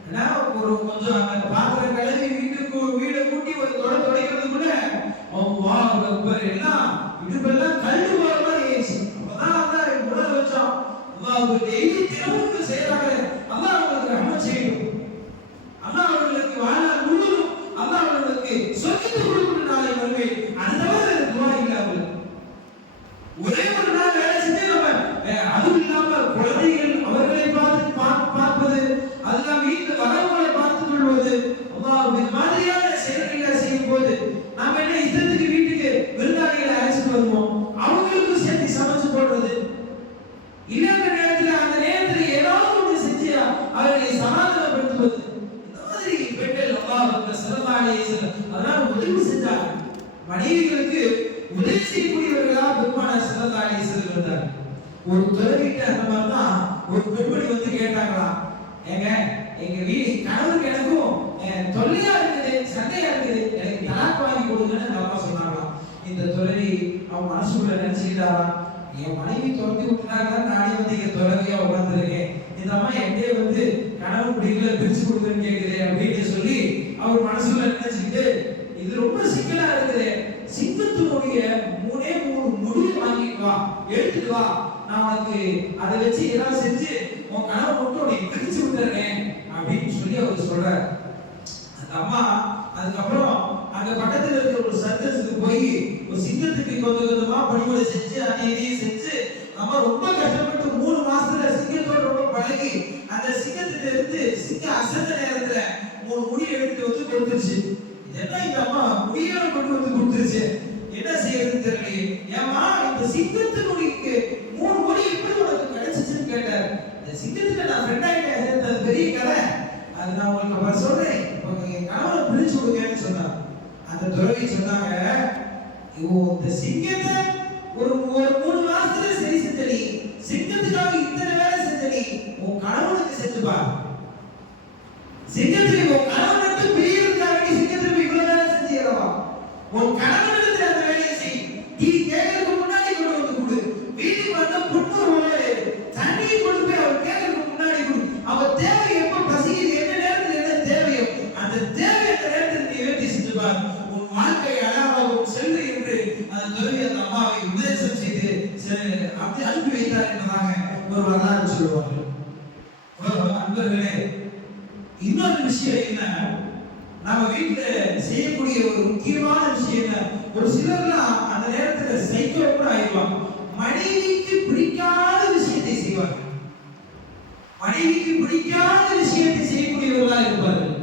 ஏன்னா ஒரு கொஞ்சம் அந்த பாத்திரம் கழுவி வீடை கூட்டி ஒரு துடைக்கிறதுக்குள்ள அல்லாஹ் அக்பர், எல்லாம் இடுப்பெல்லாம் கல்லு போற மாதிரி ஆயிடுச்சு. அப்பதான் அல்லாஹ் உணர வச்சோம். அல்லாஹ் டெய்லி தினமும் செய்யறாங்க. அல்லாஹ் அவங்களுக்கு ரஹ்மத் செய்யணும், அல்லாஹ் அவர்களுக்கு வாழ்நாள் முழுவதும் அல்லாஹ் அவர்களுக்கு சொர்க்கத்தை கொடுக்கணும் நாளை வருவே. அந்த மாதிரி துவா இல்லை அவங்களுக்கு. ஒரே ஒரு நாள் வேலை செஞ்சு நம்ம அதுவும் இல்லாம குழந்தைகள் அவர்களை பார்ப்பது, அதெல்லாம் வீட்டு வரவுகளை பார்த்துக் கொள்வது, இந்த மாதிரியான செயல்களை செய்யும் போது நாம என்ன இஷ்டத்துக்கு வீட்டுக்கு விருந்தாளிகளை அழைச்சிட்டு வருவோம், அவங்களுக்கும் சேர்த்து சமைச்சு போடுறது. இல்லாத நேரத்தில் அந்த நேரத்தில் ஏதாவது ஒன்று செஞ்சு அவர்களை சமாதானப்படுத்துவது. இந்த மாதிரி பெண்கள் அல்லாஹ் ஸல்லல்லாஹு அலைஹி வஸல்லம். அதனால உதவி செஞ்சாங்க. மனைவிகளுக்கு உதவி செய்யக்கூடியவர்களா பெருமானார் ஸல்லல்லாஹு அலைஹி வஸல்லம் இருந்தார். ஒரு துறவிட்ட அந்த மாதிரி தான் ஒரு பெண்மணி வந்து கேட்டாங்களா, ஏங்க எங்க வீடு கணவருக்கு எனக்கும் தொல்லையா இருக்குது, சண்டையா இருக்குது, எனக்கு தலாக் வாங்கி கொடுங்கன்னு அந்த அம்மா சொன்னாங்களாம். இந்த துறவி அவன் மனசுக்குள்ள நினைச்சுக்கிட்டாரா, என் மனைவி துரத்தி விட்டுனாங்க நானே வந்து இங்க துறவியா உட்கார்ந்துருக்கேன், இந்த அம்மா என்கிட்ட வந்து கணவன் முடிவுல பிரிச்சு கொடுக்குன்னு கேக்குது அப்படின்னு சொல்லி அவர் மனசுக்குள்ள நினைச்சுக்கிட்டு, இது ரொம்ப சிக்கலா இருக்குது, சிங்கத்தினுடைய 3 முடிவு வாங்கிட்டு வா, எடுத்துட்டு வா, நான் உனக்கு அதை வச்சு ஏதாவது செஞ்சு உன் கணவன் மட்டும் உன்னை பிரிச்சு விட்டுறேன் அப்படின்னு சொல்லி அவர் சொல்றாரு. அந்த அம்மா அதுக்கப்புறம் அங்க பக்கத்துல இருக்கிற ஒரு சர்க்கஸுக்கு போய் ஒரு சிங்கத்துக்கு கொஞ்சம் கொஞ்சமா பணிவிடை செஞ்சு அதையும் செஞ்சு அம்மா ரொம்ப கஷ்டப்பட்டு 3 மாசத்துல சிங்கத்தோட ரொம்ப பழகி அந்த சிங்கத்துல இருந்து சிங்க அசந்த நேரத்துல 3 முடி எடுத்து வந்து கொடுத்துருச்சு. என்ன இந்த அம்மா முடியோட கொண்டு வந்து கொடுத்துருச்சு, என்ன செய்யறதுன்னு தெரியலையே, ஏமா இந்த சிங்கத்தினுடைய 3 முடி எப்படி உனக்கு கிடைச்சிச்சுன்னு கேட்டார். இந்த சிங்கத்துல நான் ஃப்ரெண்ட் ஆகிட்டேன், அது பெரிய கதை, அது நான் உங்களுக்கு அப்புறம் சொல்றேன், என் கணவனை பிரிச்சு விடுங்கன்னு சொன்னாங்க. அந்த துறவி சொன்னாங்க, இந்த சிங்கத்தை ஒரு 3 மாசத்துல சரி செஞ்ச நீ, சிங்கத்துக்காக இத்தனை வேலை செஞ்ச நீ, உன் கணவனுக்கு செஞ்சுப்பா. சிங்கத்துக்கு உன் கணவன் மட்டும் பிரியறதுக்காக நீ சிங்கத்துக்கு இவ்வளவு வேலை செஞ்சிடவா, உன் கணவனுக்கு அந்த வேலையை செய், நீ கேட்கறதுக்கு முன்னாடி கொண்டு வந்து கொடு, வீட்டுக்கு வந்த புண்ணூர் உணவு தண்ணியை கொண்டு போய் அவர் கேட்கறதுக்கு முன்னாடி கொடு, அவர் தேவை எப்ப பசிக்குது என்ன நேரத்தில் என்ன தேவையோ அந்த தேவை அந்த நேரத்தில் நீ வேண்டி செஞ்சுப்பா, உன் வாழ்க்கை அழகாகவும் செல்ல என்று அந்த துறவி அந்த அம்மாவை உபதேசம் செய்து அப்படி அனுப்பி வைத்தார் என்பதாக ஒரு வரலாறு சொல்லுவார்கள். அன்பர்களே, இன்னொரு விஷயம் என்ன, நம்ம வீட்டுல செய்யக்கூடிய ஒரு முக்கியமான விஷயம் என்ன, ஒரு சிலர்லாம் அந்த நேரத்துல சைக்கோ கூட ஆயிடுவாங்க, மனைவிக்கு பிடிக்காத விஷயத்தை செய்வார்கள், மனைவிக்கு பிடிக்காத விஷயத்தை செய்யக்கூடியவர்களா இருப்பார்கள்.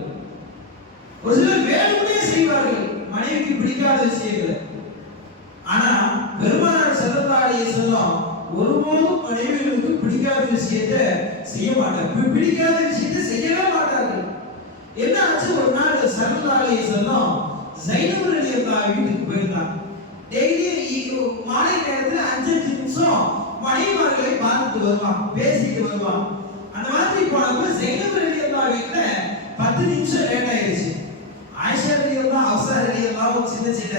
ஒரு சிலர் வேணும்னே செய்வார்கள் மனைவிக்கு பிடிக்காத விஷயங்களை. ஆனா பெருமானார் ஸல்லல்லாஹு அலைஹி வஸல்லம் ஒருபோதும் மனைவிகளுக்கு பிடிக்காத விஷயத்தை செய்ய மாட்டார்கள், பிடிக்காத விஷயத்தை செய்யவே மாட்டார்கள். என்ன ஆச்சு, ஒரு நாள் ஸல்லல்லாஹு அலைஹி வஸல்லம் ஸைனப் ரலியல்லாஹு வீட்டுக்கு போயிருந்தாங்க. டெய்லி மாலை நேரத்துல 5 நிமிஷம் மனைவிமார்களை பார்த்துட்டு வருவான், பேசிட்டு வருவான். அந்த மாதிரி போனப்ப ஸைனப் ரலியல்லாஹு வீட்டுல 10 நிமிஷம் லேட் ஆயிடுச்சு. ஆயிஷா ரலியல்லாஹு, ஹஃப்ஸா ரலியல்லாஹு சின்ன சின்ன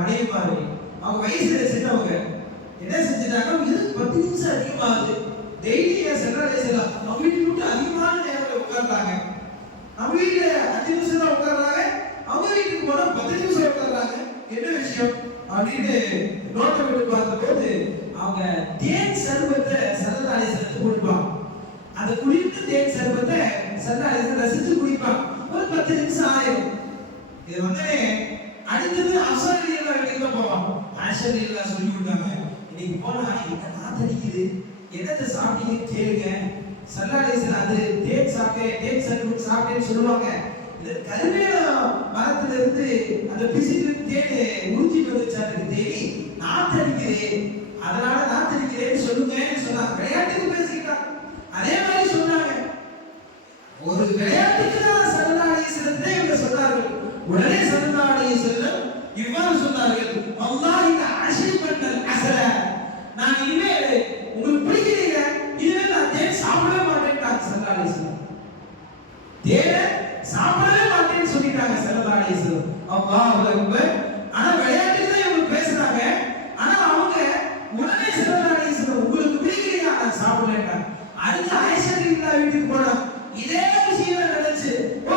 மனைவிமார்கள், அவங்க வயசுல சின்னவங்க, என்ன செஞ்சுட்டாங்க, இது 10 நிமிஷம் அதிகமாகுது, டெய்லி ஸல்லல்லாஹு அலைஹி வஸல்லம் அவங்க வீட்டுல விட்டு அதிகமான நேரத்துல உட்கார்றாங்க, நம்ம வீட்டுல 5 நிமிஷம் தான் உட்கார்றாங்க, அவங்க வீட்டுக்கு போனா 10 நிமிஷம் உட்கார்றாங்க, என்ன விஷயம் அப்படின்னு நோட்டை விட்டு பார்த்தபோது அவங்க தேன் சர்பத்தை ஸல்லல்லாஹு அலைஹி வஸல்லம் குடிப்பாங்க. அந்த குடித்த தேன் சர்பத்தை ஸல்லல்லாஹு அலைஹி வஸல்லம் ரசிச்சு குடிப்பாங்க. ஒரு 10 நிமிஷம் ஆயிடும். இது வந்து அடுத்தது ஹஃப்ஸா ரலியல்லாஹு வீட்டுக்கு போவாங்க. ஆயிஷா ரலியல்லாஹு சொல்லி கொடுத்தாங்க, இன்னைக்கு போனா என்ன நாத்தடிக்குது, என்னத்தை சாப்பிட்டீங்க கேளுங்க, ஸல்லல்லாஹு அலைஹி வஸல்லம் அது தேன் சாப்பிட்டேன், தேன் சர்பத் சாப்பிட்டேன்னு சொல்லுவாங்க. இது கருவேல மரத்துல இருந்து அந்த பிசிட்டு தேன் உறிஞ்சிட்டு வந்துச்சாட்டு தேடி நாத்தடிக்குது, அதனால நாத்தடிக்கிறேன்னு சொல்லுங்கன்னு சொன்னாங்க. விளையாட்டுக்கு பேசிக்கிட்டாங்க. அதே மாதிரி சொன்னாங்க, ஒரு விளையாட்டுக்கு தான் ஸல்லல்லாஹு அலைஹி வஸல்லம் இவங்க சொன்னார்கள். உடனே ஸல்லல்லாஹு அலைஹி வஸல்லம் இவ்வாறு சொன்னார்கள், வல்லாஹி அஷ்ரிபன்னல் அஸல, நான் இனிமே உங்களுக்கு பிடிக்கலைங்க, இனிமே நான் தேன் சாப்பிடவே மாட்டேன்ட்டாங்க ஸல்லல்லாஹு அலைஹி வஸல்லம். தேனை சாப்பிடவே மாட்டேன்னு சொல்லிட்டாங்க ஸல்லல்லாஹு அலைஹி வஸல்லம். அல்லாஹு அக்பர். ஆனா விளையாட்டுக்கு தான் இவங்க பேசுறாங்க, ஆனா அவங்க உடனே ஸல்லல்லாஹு அலைஹி வஸல்லம் உங்களுக்கு பிடிக்கலையா, நான் சாப்பிடலன்ட்டாங்க. அடுத்து ஆயிஷா ரலியல்லாஹு வீட்டுக்கு போனா இதே விஷயம் நடந்துச்சு,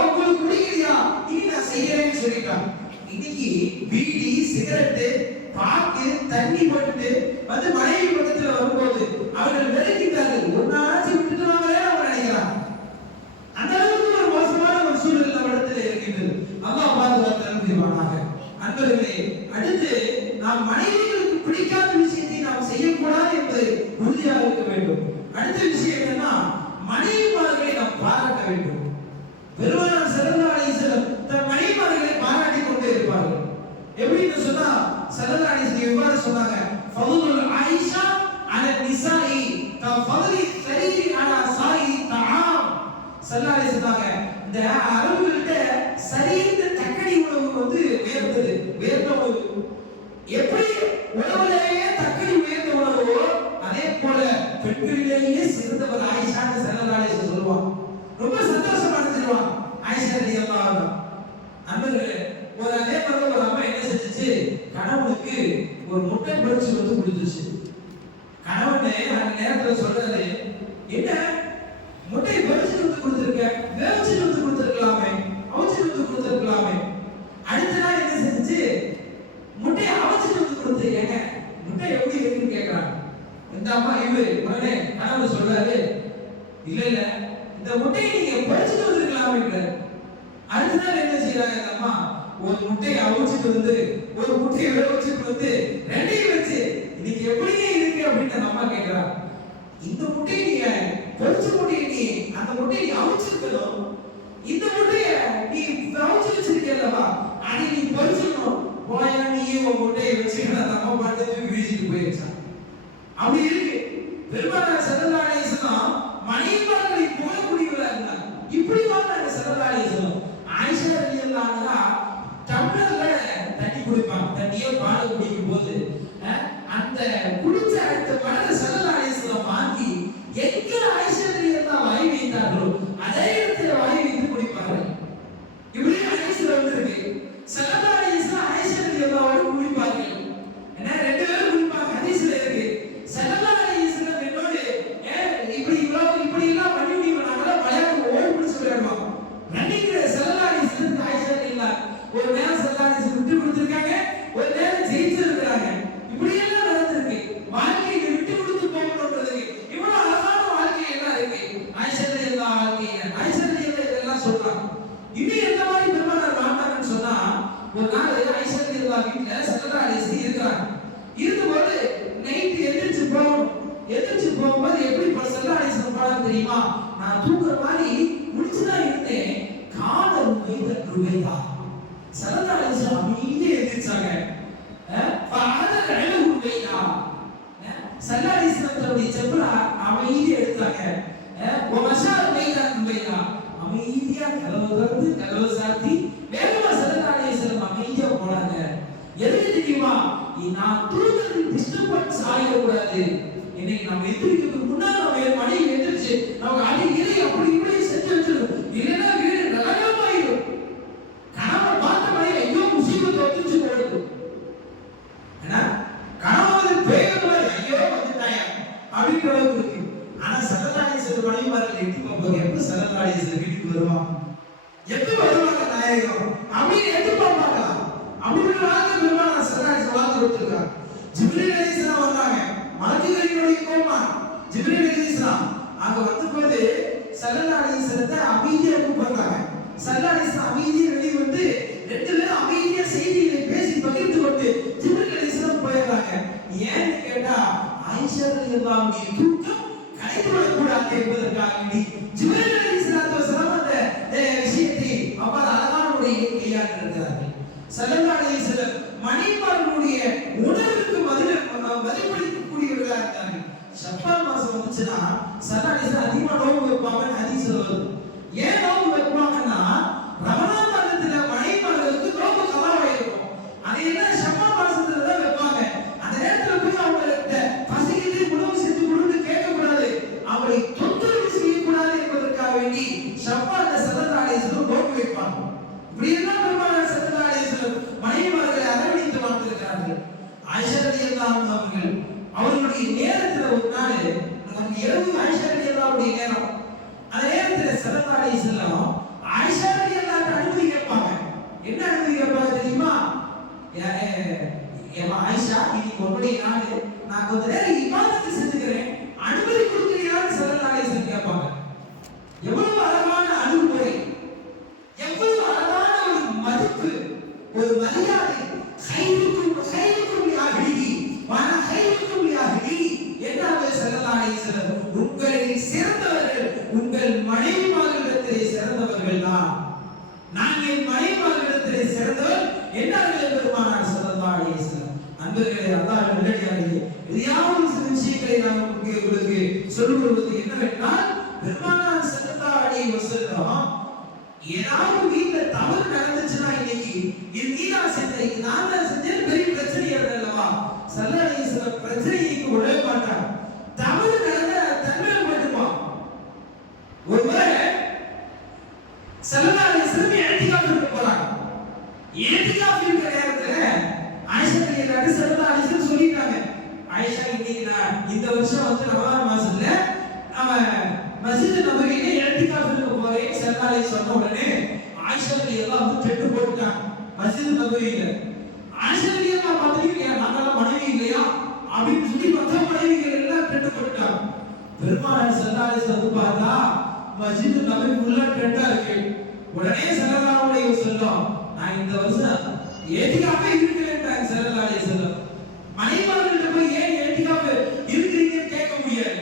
உங்களுக்கு பிடிக்கலையா, இனி நான் செய்யறேன்னு சொல்லிட்டாங்க. இன்னைக்கு பீடி, சிகரெட்டு, பாக்கு, தண்ணி போட்டுட்டு வந்து மனைவி பக்கத்துல வரும்போது அவர்கள் வெறுக்கிட்டார்கள், ஒரு நாளாச்சும் விட்டுட்டு வாங்களே அவங்க நினைக்கிறாங்க. அந்த அளவுக்கு ஒரு மோசமான ஒரு சூழல் நம்ம இடத்துல இருக்கின்றது. அல்லாஹ் பாதுகாத்து அனுப்புவானாக. அன்பர்களே, அடுத்து நாம் மனைவிகளுக்கு பிடிக்காத விஷயத்தை நாம் செய்யக்கூடாது என்பதை உறுதியாக இருக்க வேண்டும். அடுத்த விஷயம் என்னன்னா, மனைவிமார்களை நாம் பாராட்ட வேண்டும். பெருமானார் ஸல்லல்லாஹு அலைஹி வஸல்லம் தன் மனைவிமார்களை பாராட்டிக் கொண்டே இருப்பார்கள். எப்படின்னு சொன்னா ஸல்லல்லாஹு அலைஹி வஸல்லம் இவ்வாறு சொன்னாங்க, ஃபதுலுல் ஆயிஷா அல நிசாஇ கஃபதுலி ஸரீரி அலா சாஇ தஆம். ஸல்லல்லாஹு அலைஹி வஸல்லம் இந்த அரபுகள்கிட்ட சரிந்த தக்கடி உணவு வந்து உயர்ந்த உணவு. எப்படி உணவுலேயே தக்கடி உயர்ந்த உணவோ அதே போல பெண்களிலேயே சிறந்தவர் ஆயிஷான்னு ஸல்லல்லாஹு அலைஹி வஸல்லம் சொல்லுவாங்க. ரொம்ப சந்தோஷமா இருந்துருவாங்க ஆயிஷா ரலியல்லாஹு அன்ஹா. அன்பர்களே, அதே மாதிரி ஒரு அம்மா என்ன செஞ்சுச்சு, கணவனுக்கு ஒரு முட்டை பொரிச்சு வந்து கொடுத்துச்சு. கணவனே அந்த நேரத்துல சொல்றாரு, என்ன முட்டையை பொரிச்சு வந்து கொடுத்துருக்க, வேவிச்சு வந்து கொடுத்துருக்கலாமே, அவிச்சு வந்து கொடுத்துருக்கலாமே. அடுத்த நாள் என்ன செஞ்சுச்சு, முட்டையை அவிச்சு வந்து கொடுத்துருக்கேங்க, முட்டை எப்படி இருக்குன்னு கேட்கறாங்க. இந்த அம்மா உடனே கணவன் சொல்றாரு, இல்ல இந்த முட்டையை நீங்க பொரிச்சுட்டு வந்துருக்கலாமே. அடுத்த நாள் என்ன செய்யறாங்க இந்த அம்மா, ஒரு முட்டையை அவிச்சிட்டு வந்து ஒரு முட்டையை வேவிச்சுட்டு வந்து ரெண்டையும் வச்சு இன்னைக்கு எப்படியே இருக்கு அப்படின்னு அந்த அம்மா கேட்கறாங்க. இந்த முட்டையை நீங்க பொரிச்ச முட்டையை நீ அந்த முட்டையை அவிச்சிருக்கணும், இந்த முட்டையை நீ அவிச்சு வச்சிருக்கேல்லவா அதை நீ பொரிச்சிடணும். போயா நீ உன் முட்டையை வச்சுக்கிட்டு அந்த அம்மா பார்த்து வீசிட்டு போயிருச்சான். அப்படி இருக்கு. பெருமானார் ஸல்லல்லாஹு அலைஹி வஸல்லம் மனைவிமார்களை போலக்கூடியவர்களா இருந்தாங்க. இப்படி வாழ்ந்தாங்க ஸல்லல்லாஹு அலைஹி வஸல்லம். ஆயிஷா ரலியல்லாஹு அன்ஹா டம்ளர்ல தண்ணி குடிப்பாங்க. தண்ணியே பால் குடிக்கும் போது அந்த குடிச்ச அடுத்த மடல ஸல்லல்லாஹு அலைஹி வஸல்லம் வாங்கி எங்க ஆயிஷா ரலியல்லாஹு வாய் வைத்தார்களோ அதே இடத்துல வாய் வைத்து குடிப்பார்கள். இப்படி ஹதீஸ்ல வந்திருக்கு. ஸல்லல்லாஹு அலைஹி வஸல்லம் ஆயிஷா ரலியல்லாஹு குடிப்பார்கள். என்ன ரெண்டு பேரும் குடிப்பாங்க. ஹதீஸ்ல இருக்கு. ஸல்லல்லாஹு அலைஹி வஸல்லம் என்னோடு இப்படி எல்லாம் பண்ணி நாங்களா விளையாட்டு ஓடி பிடிச்சு விளையாடுவோம். ரன்னிங்ல ஸல்லல்லாஹு அலைஹி வஸல்லம் ஆயிஷா ரலியல்லாஹு ஒரு நேரம் ஸல்லல்லாஹு அலைஹி வஸல்லம் விட்டு கொடுத்திருக்காங்க, ஒரு நேரம் ஜெயிச்சிருக்காங்க. இப்படி எல்லாம் நடந்திருக்கு. வாழ்க்கையை விட்டு கொடுத்து போகணும்ன்றது இவ்வளவு அழகான வாழ்க்கை எல்லாம் இருக்கு. ஆயிஷா ரலியல்லாஹு வாழ்க்கையில ஆயிஷா ரலியல்லாஹு இதெல்லாம் சொல்றாங்க. இன்னும் எந்த மாதிரி பெருமானார் வாழ்ந்தாங்கன்னு சொன்னா, ஒரு நாள் ஆயிஷா ரலியல்லாஹு வீட்டுல ஸல்லல்லாஹு அலைஹி வஸல்லம் இருக்காங்க. இருக்கும்போது நைட் எந்திரிச்சு போகும்போது எப்படி ஸல்லல்லாஹு அலைஹி வஸல்லம் பாடம் தெரியுமா, நான் தூங்குற மாதிரி முடிச்சுதான் இருந்தேன், காதல் மைதன் ருபைதா ஸல்லல்லாஹு அலைஹி வஸல்லம் அமைதியா எந்திரிச்சாங்க. ஃபஅதல் அலஹு ருபைதா ஸல்லல்லாஹு அலைஹி வஸல்லம் தன்னுடைய செப்பல அமைதியா எடுத்தாங்க. வமஷார் மைதன் ருபைதா அமைதியா கதவு சாத்தி வேகமா ஸல்லல்லாஹு அலைஹி வஸல்லம் அமைதியா போனாங்க. எதுக்கு தெரியுமா, நான் தூங்குறது டிஸ்டர்பன்ஸ் ஆயிடக்கூடாது. இன்னைக்கு நம்ம எந்திரிக்கிறதுக்கு முன்னாடி நம்ம மனைவி எந்திரிச்சு நமக்கு அடி இறை அப்படி இப்படி செஞ்சு வச்சிடும், இல்லைன்னா வீடு நரகமாயிடும். கணவன் பார்த்த மனைவி ஐயோ முசீபத் வந்துச்சு போடுது. ஏன்னா கணவன் பேகமா ஐயோ வந்துட்டாயா அப்படின்ற அளவுக்கு இருக்கு. ஆனா ஸல்லல்லாஹு அலைஹி வஸல்லம் மனைவிமார்கள் எட்டி பார்ப்பாங்க, எப்ப ஸல்லல்லாஹு அலைஹி வஸல்லம் வீட்டுக்கு வருவாங்க, எப்ப வருவாங்க நாயகம் அப்படின்னு எட்டி பார்ப்பாங்க. அப்படி வாழ்க்கை பெருமானார் ஸல்லல்லாஹு அலைஹி வஸல்லம் வாழ்ந்து கொடுத்திருக்காங்க. ஜிப்ரீல் அலைஹிஸ்ஸலாம் வந்தாங்க, மலக்குகளினுடைய கோமான் ஜிப்ரீல் அலைஹிஸ்ஸலாம் அங்க வந்தபோது ஸல்லல்லாஹு அலைஹி வஸல்லத்தை அமைதியா கூப்பிடுறாங்க. ஸல்லல்லாஹு அலைஹி வஸல்லம் அமைதியா வெளியே வந்து ரெண்டு பேரும் அமைதியா செய்திகளை பேசி பகிர்ந்து கொண்டு ஜிப்ரீல் அலைஹிஸ்ஸலாம் போயிடுறாங்க. ஏன்னு கேட்டா ஆயிஷா ரலியல்லாஹு அன்ஹா தூக்கம் கலைந்து விடக்கூடாது என்பதற்காக வேண்டி ஜிப்ரீல் அலைஹிஸ்ஸலாத்து வஸலாம் அந்த விஷயத்தை அவ்வாறு அழகான முறையில் கையாண்டிருக்கிறார்கள். ஸல்லல்லாஹு அலைஹி வஸல்லம் மனைவிமார்களுடைய உணர்வுக்கு மதிப்பளிக்கக்கூடியவர்களாக இருந்தாங்க. ஷப்பான் மாசம் வந்துச்சுன்னா ஸல்லல்லாஹு அலைஹி வஸல்லம் அதிகமா நோன்பு வைப்பாங்கன்னு ஹதீஸ்ல வருது. ஏன் நோன்பு வைப்பாங்கன்னா ரமலான் மாதத்துல மனைவிமார்களுக்கு நோன்பு கலாவாயிருக்கும். அது என்ன ஷப்பான் மாசத்துல தான் வைப்பாங்க. அந்த நேரத்துல போய் அவங்கள்ட்ட பசிக்குது உணவு செஞ்சு கொடுன்னு கேட்கக்கூடாது, அவங்களை தொந்தரவு செய்யக்கூடாது என்பதற்காக வேண்டி ஷப்பான்ல ஸல்லல்லாஹு அலைஹி வஸல்லம் நோன்பு வைப்பாங்க. இப்படி எல்லாம் பெருமானார் ஸல்லல்லாஹு அலைஹி வஸல்லம் மனைவிமார்களை அரவணைத்து வாழ்ந்திருக்கிறார்கள். ஆயிஷா ரலியல்லாஹு அன்ஹா அவர்களுடைய நேரத்துல ஒரு நாள் நமக்கு இரவு ஆயிஷா ரலியல்லாஹுடைய நேரம், அந்த நேரத்துல ஸல்லல்லாஹு அலைஹி வஸல்லம் ஆயிஷா ரலியல்லாஹு அனுமதி கேட்பாங்க. என்ன அனுமதி கேட்பாங்க தெரியுமா, ஆயிஷா இன்னைக்கு உன்னுடைய நாள், நான் கொஞ்ச நேரம் இபாதத் செஞ்சுக்கிறேன், அனுமதி கொடுக்கிறீங்களான்னு ஸல்லல்லாஹு அலைஹி வஸல்லம் கேட்பாங்க. எவ்வளவு அழகான அணுகுமுறை, எவ்வளவு அழகான ஒரு மதிப்பு, ஒரு மரியாதை. உங்களில் சிறந்தவர்கள் உங்கள் மனைவிமார்களிடத்திலே சிறந்தவர்கள் தான். நான் என் மனைவிமார்களிடத்திலே சிறந்தவர் என்றார்கள் பெருமானார் ஸல்லல்லாஹு அலைஹி வஸல்லம். அன்பர்களே, அல்லாஹ் நல்லடியார்களே, இதையாவது சில விஷயங்களை நான் உங்களுக்கு சொல்லுவது என்னவென்றால், பெருமானார் ஸல்லல்லாஹு அலைஹி வஸல்லம் ஏதாவது வீட்டுல தவறு நடந்துச்சுன்னா இன்னைக்கு இது நீதான் செஞ்ச நான் தான் செஞ்சேன் பெரிய பிரச்சனை அல்லவா? ஸல்லல்லாஹு அலைஹி வஸல்லம் பிரச்சனைக்கு விடவே மாட்டாங்க. தவறு நடந்த தன்மையை மட்டுமா ஒருமுறை ஸல்லல்லாஹு அலைஹி வஸல்லம் இஅ்திகாஃப்க்கு போறாங்க. இஅ்திகாஃப் இருக்கிற நேரத்துல ஆயிஷா ரலியல்லாஹு ஸல்லல்லாஹு அலைஹி வஸல்லம் சொல்லிட்டாங்க, ஆயிஷா இன்னைக்கு நான் இந்த வருஷம் வந்து ரமலான் மாசத்துல நாம மஸ்ஜித் நபவியில இஅ்திகாஃப்க்கு போறேன் ஸல்லல்லாஹு அலைஹி சொன்ன உடனே ஆயிஷா ரலியல்லாஹு அன்ஹா டெட்டு போட்டுட்டாங்க மஸ்ஜித் நபவியில. ஆயிஷா ரலியல்லாஹு பாத்தீங்க நாங்கெல்லாம் மனைவி இல்லையா அப்படின்னு சொல்லி மற்ற மனைவிகள் எல்லாம் டெட்டு போட்டுட்டாங்க. பெருமானார் ஸல்லல்லாஹு அலைஹி வஸல்லம் பார்த்தா மஸ்ஜித் நபவி ஃபுல்லா டெட்டா இருக்கு. உடனே ஸல்லல்லாஹு அலைஹி வஸல்லம் நான் இந்த வருஷம் இஅ்திகாஃபே இருக்கிறேன்றாங்க ஸல்லல்லாஹு அலைஹி வஸல்லம். மனைவிமார்கள்ட்ட போய் ஏன் இஅ்திகாஃப் இருக்கிறீங்கன்னு கேட்க முடியாது.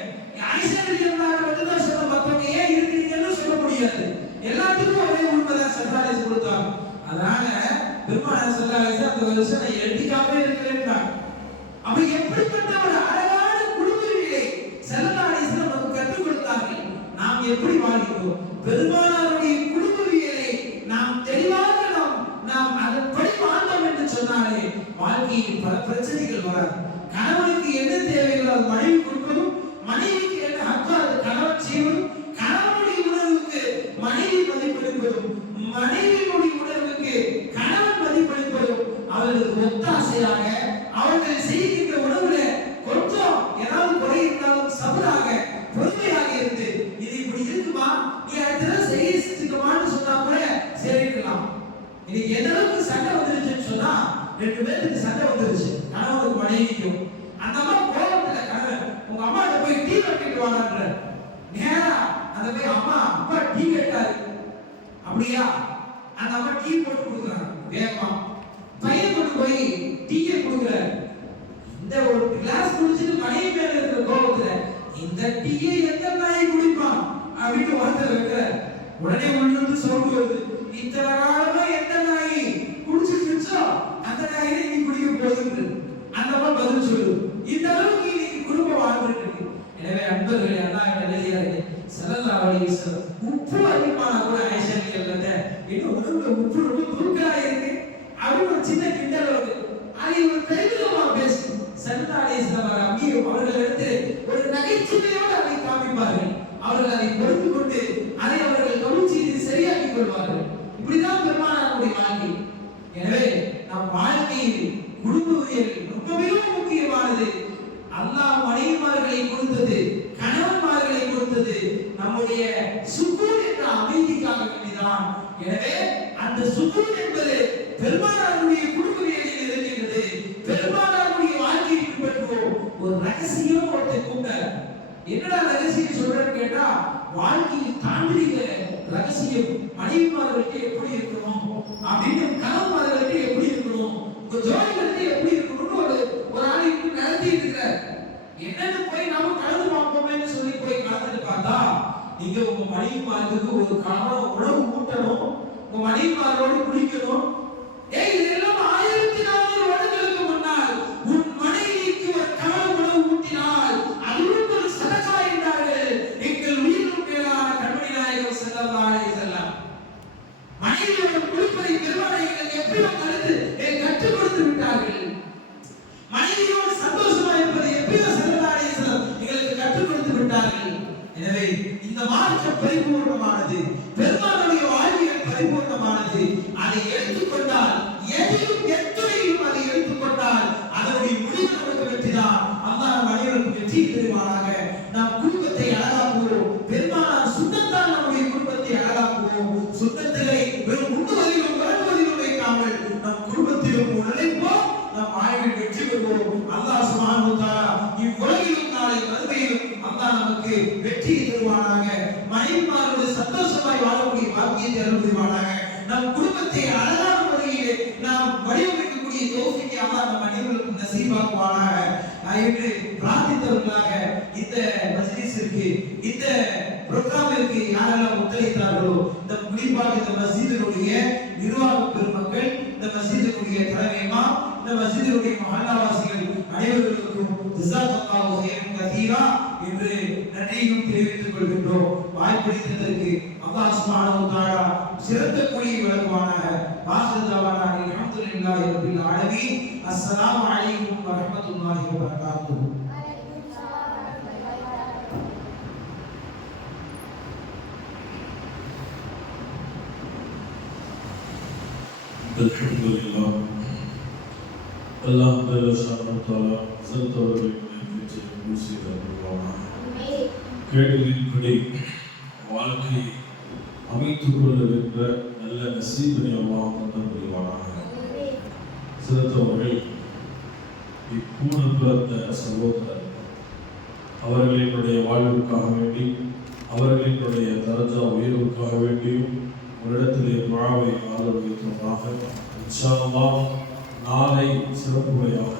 ஆயிஷா ரலியல்லாஹு அன்ஹா மட்டும் தான் சொல்ல, மத்தவங்க ஏன் இருக்கிறீங்கன்னு சொல்ல முடியாது. எல்லாத்துக்கும் ஒரே உண்மைதான் ஸல்லல்லாஹு அலைஹி வஸல்லம் கொடுத்தாங்க. அதனால பெருமானார் ஸல்லல்லாஹு அலைஹி வஸல்லம் அந்த வருஷம் நான் இஅ்திகாஃபே இருக்கிறேன்றாங்க. அப்ப எப்படிப்பட்ட ஒரு அழகான குடும்பவியலை ஸல்லல்லாஹு அலைஹி வஸல்லம் நமக்கு கற்றுக் கொடுத்தார்கள். நாம் எப்படி வாழ்கிறோம்? பெருமானாருடைய குடும்பவியலை நாம் தெளிவாக நாம் அதன்படி வாழ்ந்தோம் என்று சொன்னாலே வாழ்க்கையில் பல பிரச்சனைகள் வராது. கணவனுக்கு என்ன தேவைகளோ அது மனைவி கொடுப்பதும், மனைவிக்கு என்ன ஹக்கோ அது கணவன் செய்வதும், கணவனுடைய உணர்வுக்கு மனைவி மதிப்பளிப்பதும், மனைவியினுடைய உணர்வுக்கு கணவன் மதிப்பளிப்பதும், அவர்களுக்கு ஒத்தாசையாக அவர்கள் செய்கின்ற உணவுல கொஞ்சம் ஏதாவது குறை இருந்தாலும் சபராக பொறுமையாக இருந்து இது இப்படி இருக்குமா நீ அடுத்த செஞ்சுக்கமான்னு சொன்னா கூட சரிக்கலாம். இன்னைக்கு எந்த அளவுக்கு சண்டை வந்துருச்சுன்னு சொன்னா ரெண்டு பேருக்கு சண்டை வந்துருச்சு கணவனுக்கு மனைவிக்கும். அந்த அம்மா கோபத்துல கணவன் உங்க அம்மாட்ட போய் டீ கட்டிட்டு வாங்கன்ற நேரா அந்த போய் அம்மா அப்பா டீ கேட்டாரு அப்படியா அந்த அம்மா டீ போட்டு கொடுக்குறாங்க வேகமா. பையன் கொண்டு போய் டீயை கொடுக்குறாரு. இந்த ஒரு கிளாஸ் குடிச்சிட்டு மனைவி மேல இருக்கிற கோபத்துல இந்த டீயை எந்த நாய் குடிப்பான் அப்படின்னு ஒருத்தர் வைக்கிறார். உடனே உள்ளிருந்து சவுண்ட் வருது, இத்தனை காலமா எந்த நாய் குடிச்சிட்டு இருந்துச்சோ அந்த நாயை நீ குடிக்க போகுது. அந்த மாதிரி பதில் சொல்லு. இந்த அளவுக்கு இன்னைக்கு குடும்பம் வாழ்ந்துட்டு இருக்கு. எனவே அன்பர்களே அல்லாஹ் நல்லடியார்களே ஸல்லல்லாஹு அலைஹி வஸல்லம் உப்பு அதிகமான கூட ஆயிஷா ரலியல்லாஹு இன்னும் உடம்புல உப்பு ரொம்ப தூக்கலா இருக்கு அப்படின்னு ஒரு சின்ன கிண்டல் வருது. அதை ஒரு பெருமிதமா பேசு ஸல்லல்லாஹு அலைஹி வஸல்லம் அங்கேயும் அவர்கள் எடுத்து ஒரு நகைச்சுவையோடு அதை காமிப்பார்கள். அவர்கள் அதை பொறுத்து கொண்டு அதை அவர்கள் கவனிச்சு சரியாக்கிக் கொள்வார்கள். இப்படிதான் பெருமானாருடைய வாழ்க்கை. எனவே நம் வாழ்க்கையில் குடும்பவியல் ரொம்ப மிகவும் முக்கியமானது. அல்லாஹ் மனைவிமார்களை கொடுத்தது, கணவன்மார்களை கொடுத்தது நம்முடைய சுகூன் என்ற அமைதிக்காக வேண்டிதான். எனவே அந்த சுகூன் என்பது பெருமானாருடைய குடும்பவியலில் இருக்கின்றது. பெருமானாருடைய வாழ்க்கையை பின்பற்றுவோம். ஒரு ரகசியம் ஒருத்தர் கூப்பிட்டார். என்னடா ரகசியம் சொல்றேன்னு கேட்டா வாழ்க்கையில் தாண்டிய ரகசியம் மனைவிமார்களுக்கு எப்படி இருக்கணும் அப்படின்னு, கணவன்மார்களுக்கு எப்படி இருக்கணும், உங்க ஜோடிகளுக்கு எப்படி இருக்கணும்னு ஒரு ஆளுக்கு நடத்தி இருக்கிறார். என்னன்னு போய் நாம கலந்து பார்ப்போமேன்னு சொல்லி போய் கலந்துட்டு பார்த்தா நீங்க உங்க மனைவிமார்களுக்கு ஒரு கணவன் உணவு ஊட்டணும், உங்க மனைவிமாரோடு குடிக்கணும். இதெல்லாம் 1400 வருடங்களுக்கு முன்னால் உன் மனைவிக்கு ஒரு கணவன் உணவு ஊட்டினால் அதுவும் ஒரு சதகா என்றார்கள் எங்கள் உயிரினும் மேலான கண்மணி நாயகம் ஸல்லல்லாஹு அலைஹி வஸல்லம். மனைவியோடு குளிப்பதை பெருமானார்கள் எப்படி கற்றுக் கொடுத்து விட்டார்கள். மனைவியோடு சந்தோஷமா இருப்பதை எப்படியோ ஸல்லல்லாஹு அலைஹி வஸல்லம் எங்களுக்கு கற்றுக் கொடுத்து விட்டார்கள். எனவே இந்த மார்க்கம் பரிபூர்ணமானது, பெருமானுடைய வாழ்வியல் பரிபூர்ணமானது. அதை எடுத்துக்கொண்டால் எதையும் எத்துறையும் அதை எடுத்துக்கொண்டால் அதனுடைய முடிவு நமக்கு வெற்றிதான். அல்லாஹ் நம் அனைவருக்கும் வெற்றி பெறுவானாக. நம் குடும்பத்தை அழகாக்குவோம். பெருமானார் சுன்னத்தால் நம்முடைய குடும்பத்தை அழகாக்குவோம். சுன்னத்துகளை வெறும் உண்ணுவதிலும் வருவதிலும் வைக்காமல் நம் குடும்பத்திலும் உழைப்போம். நம் வாழ்வில் வெற்றி பெறுவோம். அல்லாஹ் சுப்ஹானஹு வ தஆலா இவ்வுலகிலும் நாளை மறுமையிலும் அல்லாஹ் நமக்கு வெற்றியை தருவானாக. மனைவிமாரோடு சந்தோஷமாய் வாழக்கூடிய பாக்கியத்தை அருள் புரிவானாக. நம் குடும்பத்தை அழகான முறையில் நாம் வடிவமைக்கக்கூடிய தௌஃபீக்கை அல்லாஹ் நம் அனைவருக்கும் நசீபாக்குவானாக என்று பிரார்த்தித்தவர்களாக இந்த மஜ்லிஸிற்கு, இந்த புரோகிராமிற்கு யாரெல்லாம் ஒத்துழைத்தார்களோ, இந்த குறிப்பாக இந்த மஸ்ஜிதினுடைய நிர்வாக பெருமக்கள், இந்த மஸ்ஜிதினுடைய தலைமைமா, இந்த மஸ்ஜிதினுடைய மஹல்லாவாசிகள் அனைவருக்கும் ஜஸாக்கல்லாஹு கைரன் கதீரா என்று நன்றியும் தெரிவித்துக் கொள்கின்றோம். வாய்ப்பளித்ததற்கு அல்லாஹ் சுப்ஹானஹு வ தஆலா சிறந்த கூலியை வழங்குவானாக. ஆகிரு தஅவானா அல்ஹம்துலில்லாஹி ரப்பில் ஆலமீன். அஸ்ஸலாமு அலைக்கும் வரஹ்மத்துல்லாஹி வபரகாத்துஹு. அல்ஹம்துலில்லாஹ். அல்லாஹ் சுப்ஹானஹு வ தஆலா சல்தவர்களை பேச்சு மூசி தருவானாக. கேட்டதின்படி வாழ்க்கை அமைத்துக் கொள்ளுகின்ற நல்ல நசீபனை அல்லாஹ் தந்தல் புரிவானாக. சிறந்தவர்கள் இப்பூன பிறந்த சகோதரர் அவர்களினுடைய வாழ்வுக்காக வேண்டி அவர்களினுடைய தரஜா உயர்வுக்காக வேண்டியும் உங்களிடத்திலே துஆவை ஆதரவுமாக இன்ஷா அல்லாஹ் நாளை சிறப்புரையாக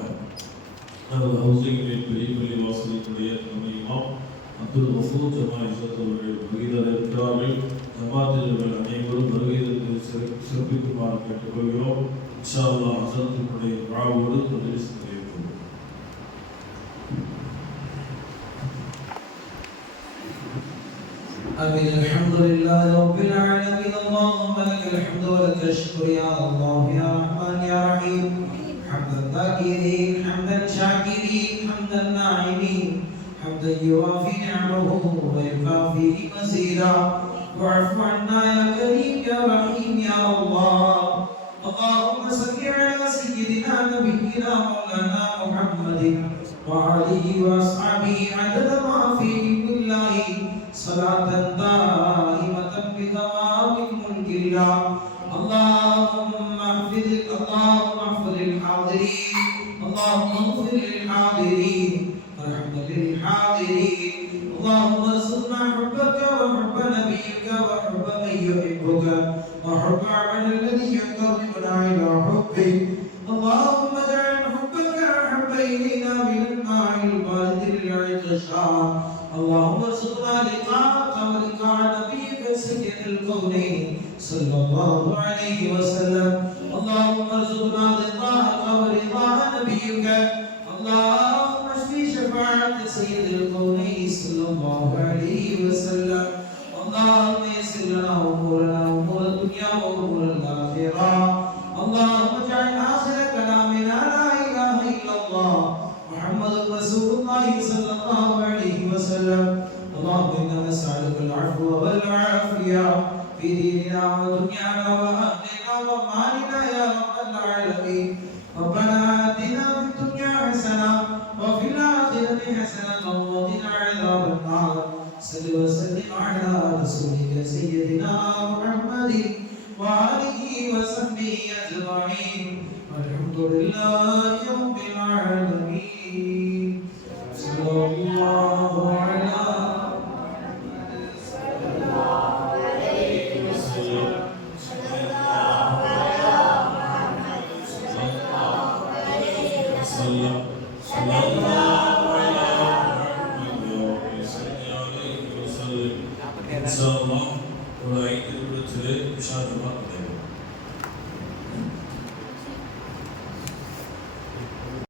நமது ஹவுசிங்கில் பெரிய பள்ளி வாசலினுடைய துணை இமாம் அப்துல் மசூத் ஜமாத் அவர்கள் வருகை இருக்கிறார்கள். ஜமாத்தினர்கள் அனைவரும் வருகை சிறப்பிக்குமாறு கேட்டுக்கொள்கிறோம். இன்ஷா அல்லாஹ் ஹஸரத்தினுடைய துஆவோடு மஜ்லிஸ் நிறைவேறும். آمين. الحمد لله رب العالمين. اللهم لك الحمد ولك الشكر يا الله يا رحمن يا رحيم. حمدا ذاكرين حمدا شاكرين حمدا ناعمين حمدا يوافي نعمه ويكافي مزيدا. واعف عنا يا كريم يا رحيم يا الله. اللهم صل على سيدنا نبينا مولانا محمد وعليه واصحابه عدد ما في علم الله صلاة دائمة بدوام ملك الله. اللهم احفظ الحاضرين. اللهم اغفر للحاضرين وارحم للحاضرين. اللهم ارزقنا حبك وحب نبيك وحب من يحبك وحب عمل الذي يقربنا الى حبك. اللهم اجعل حبك احب الينا من الماء البارد للعطشان. اللهم ارزقنا لقاءك ولقاء نبيك سيد الكونين صلى الله عليه وسلم. اللهم ارزقنا رضاك ورضا نبيك. اللهم اشف شفاعة سيد الكونين صلى الله عليه وسلم. اللهم يسر لنا امورنا امور الدنيا وامور الاخره. اللهم اجعل اخر كلامنا لا اله الا الله محمد رسول الله صلى الله عليه وسلم. اللهم انا نسالك العفو والعافيه في ديننا ودنيانا واهلنا ومالنا يا رب العالمين. ربنا آتنا في الدنيا حسنه وفي الاخره حسنه وقنا عذاب النار. صل وسلم على رسولك سيدنا محمد وآله وصحبه أجمعين والحمد لله رب العالمين. صلى الله على இன்ஷா அல்லாஹ் ஒரு 5 நிமிடத்திலே இஷா ஜமாத்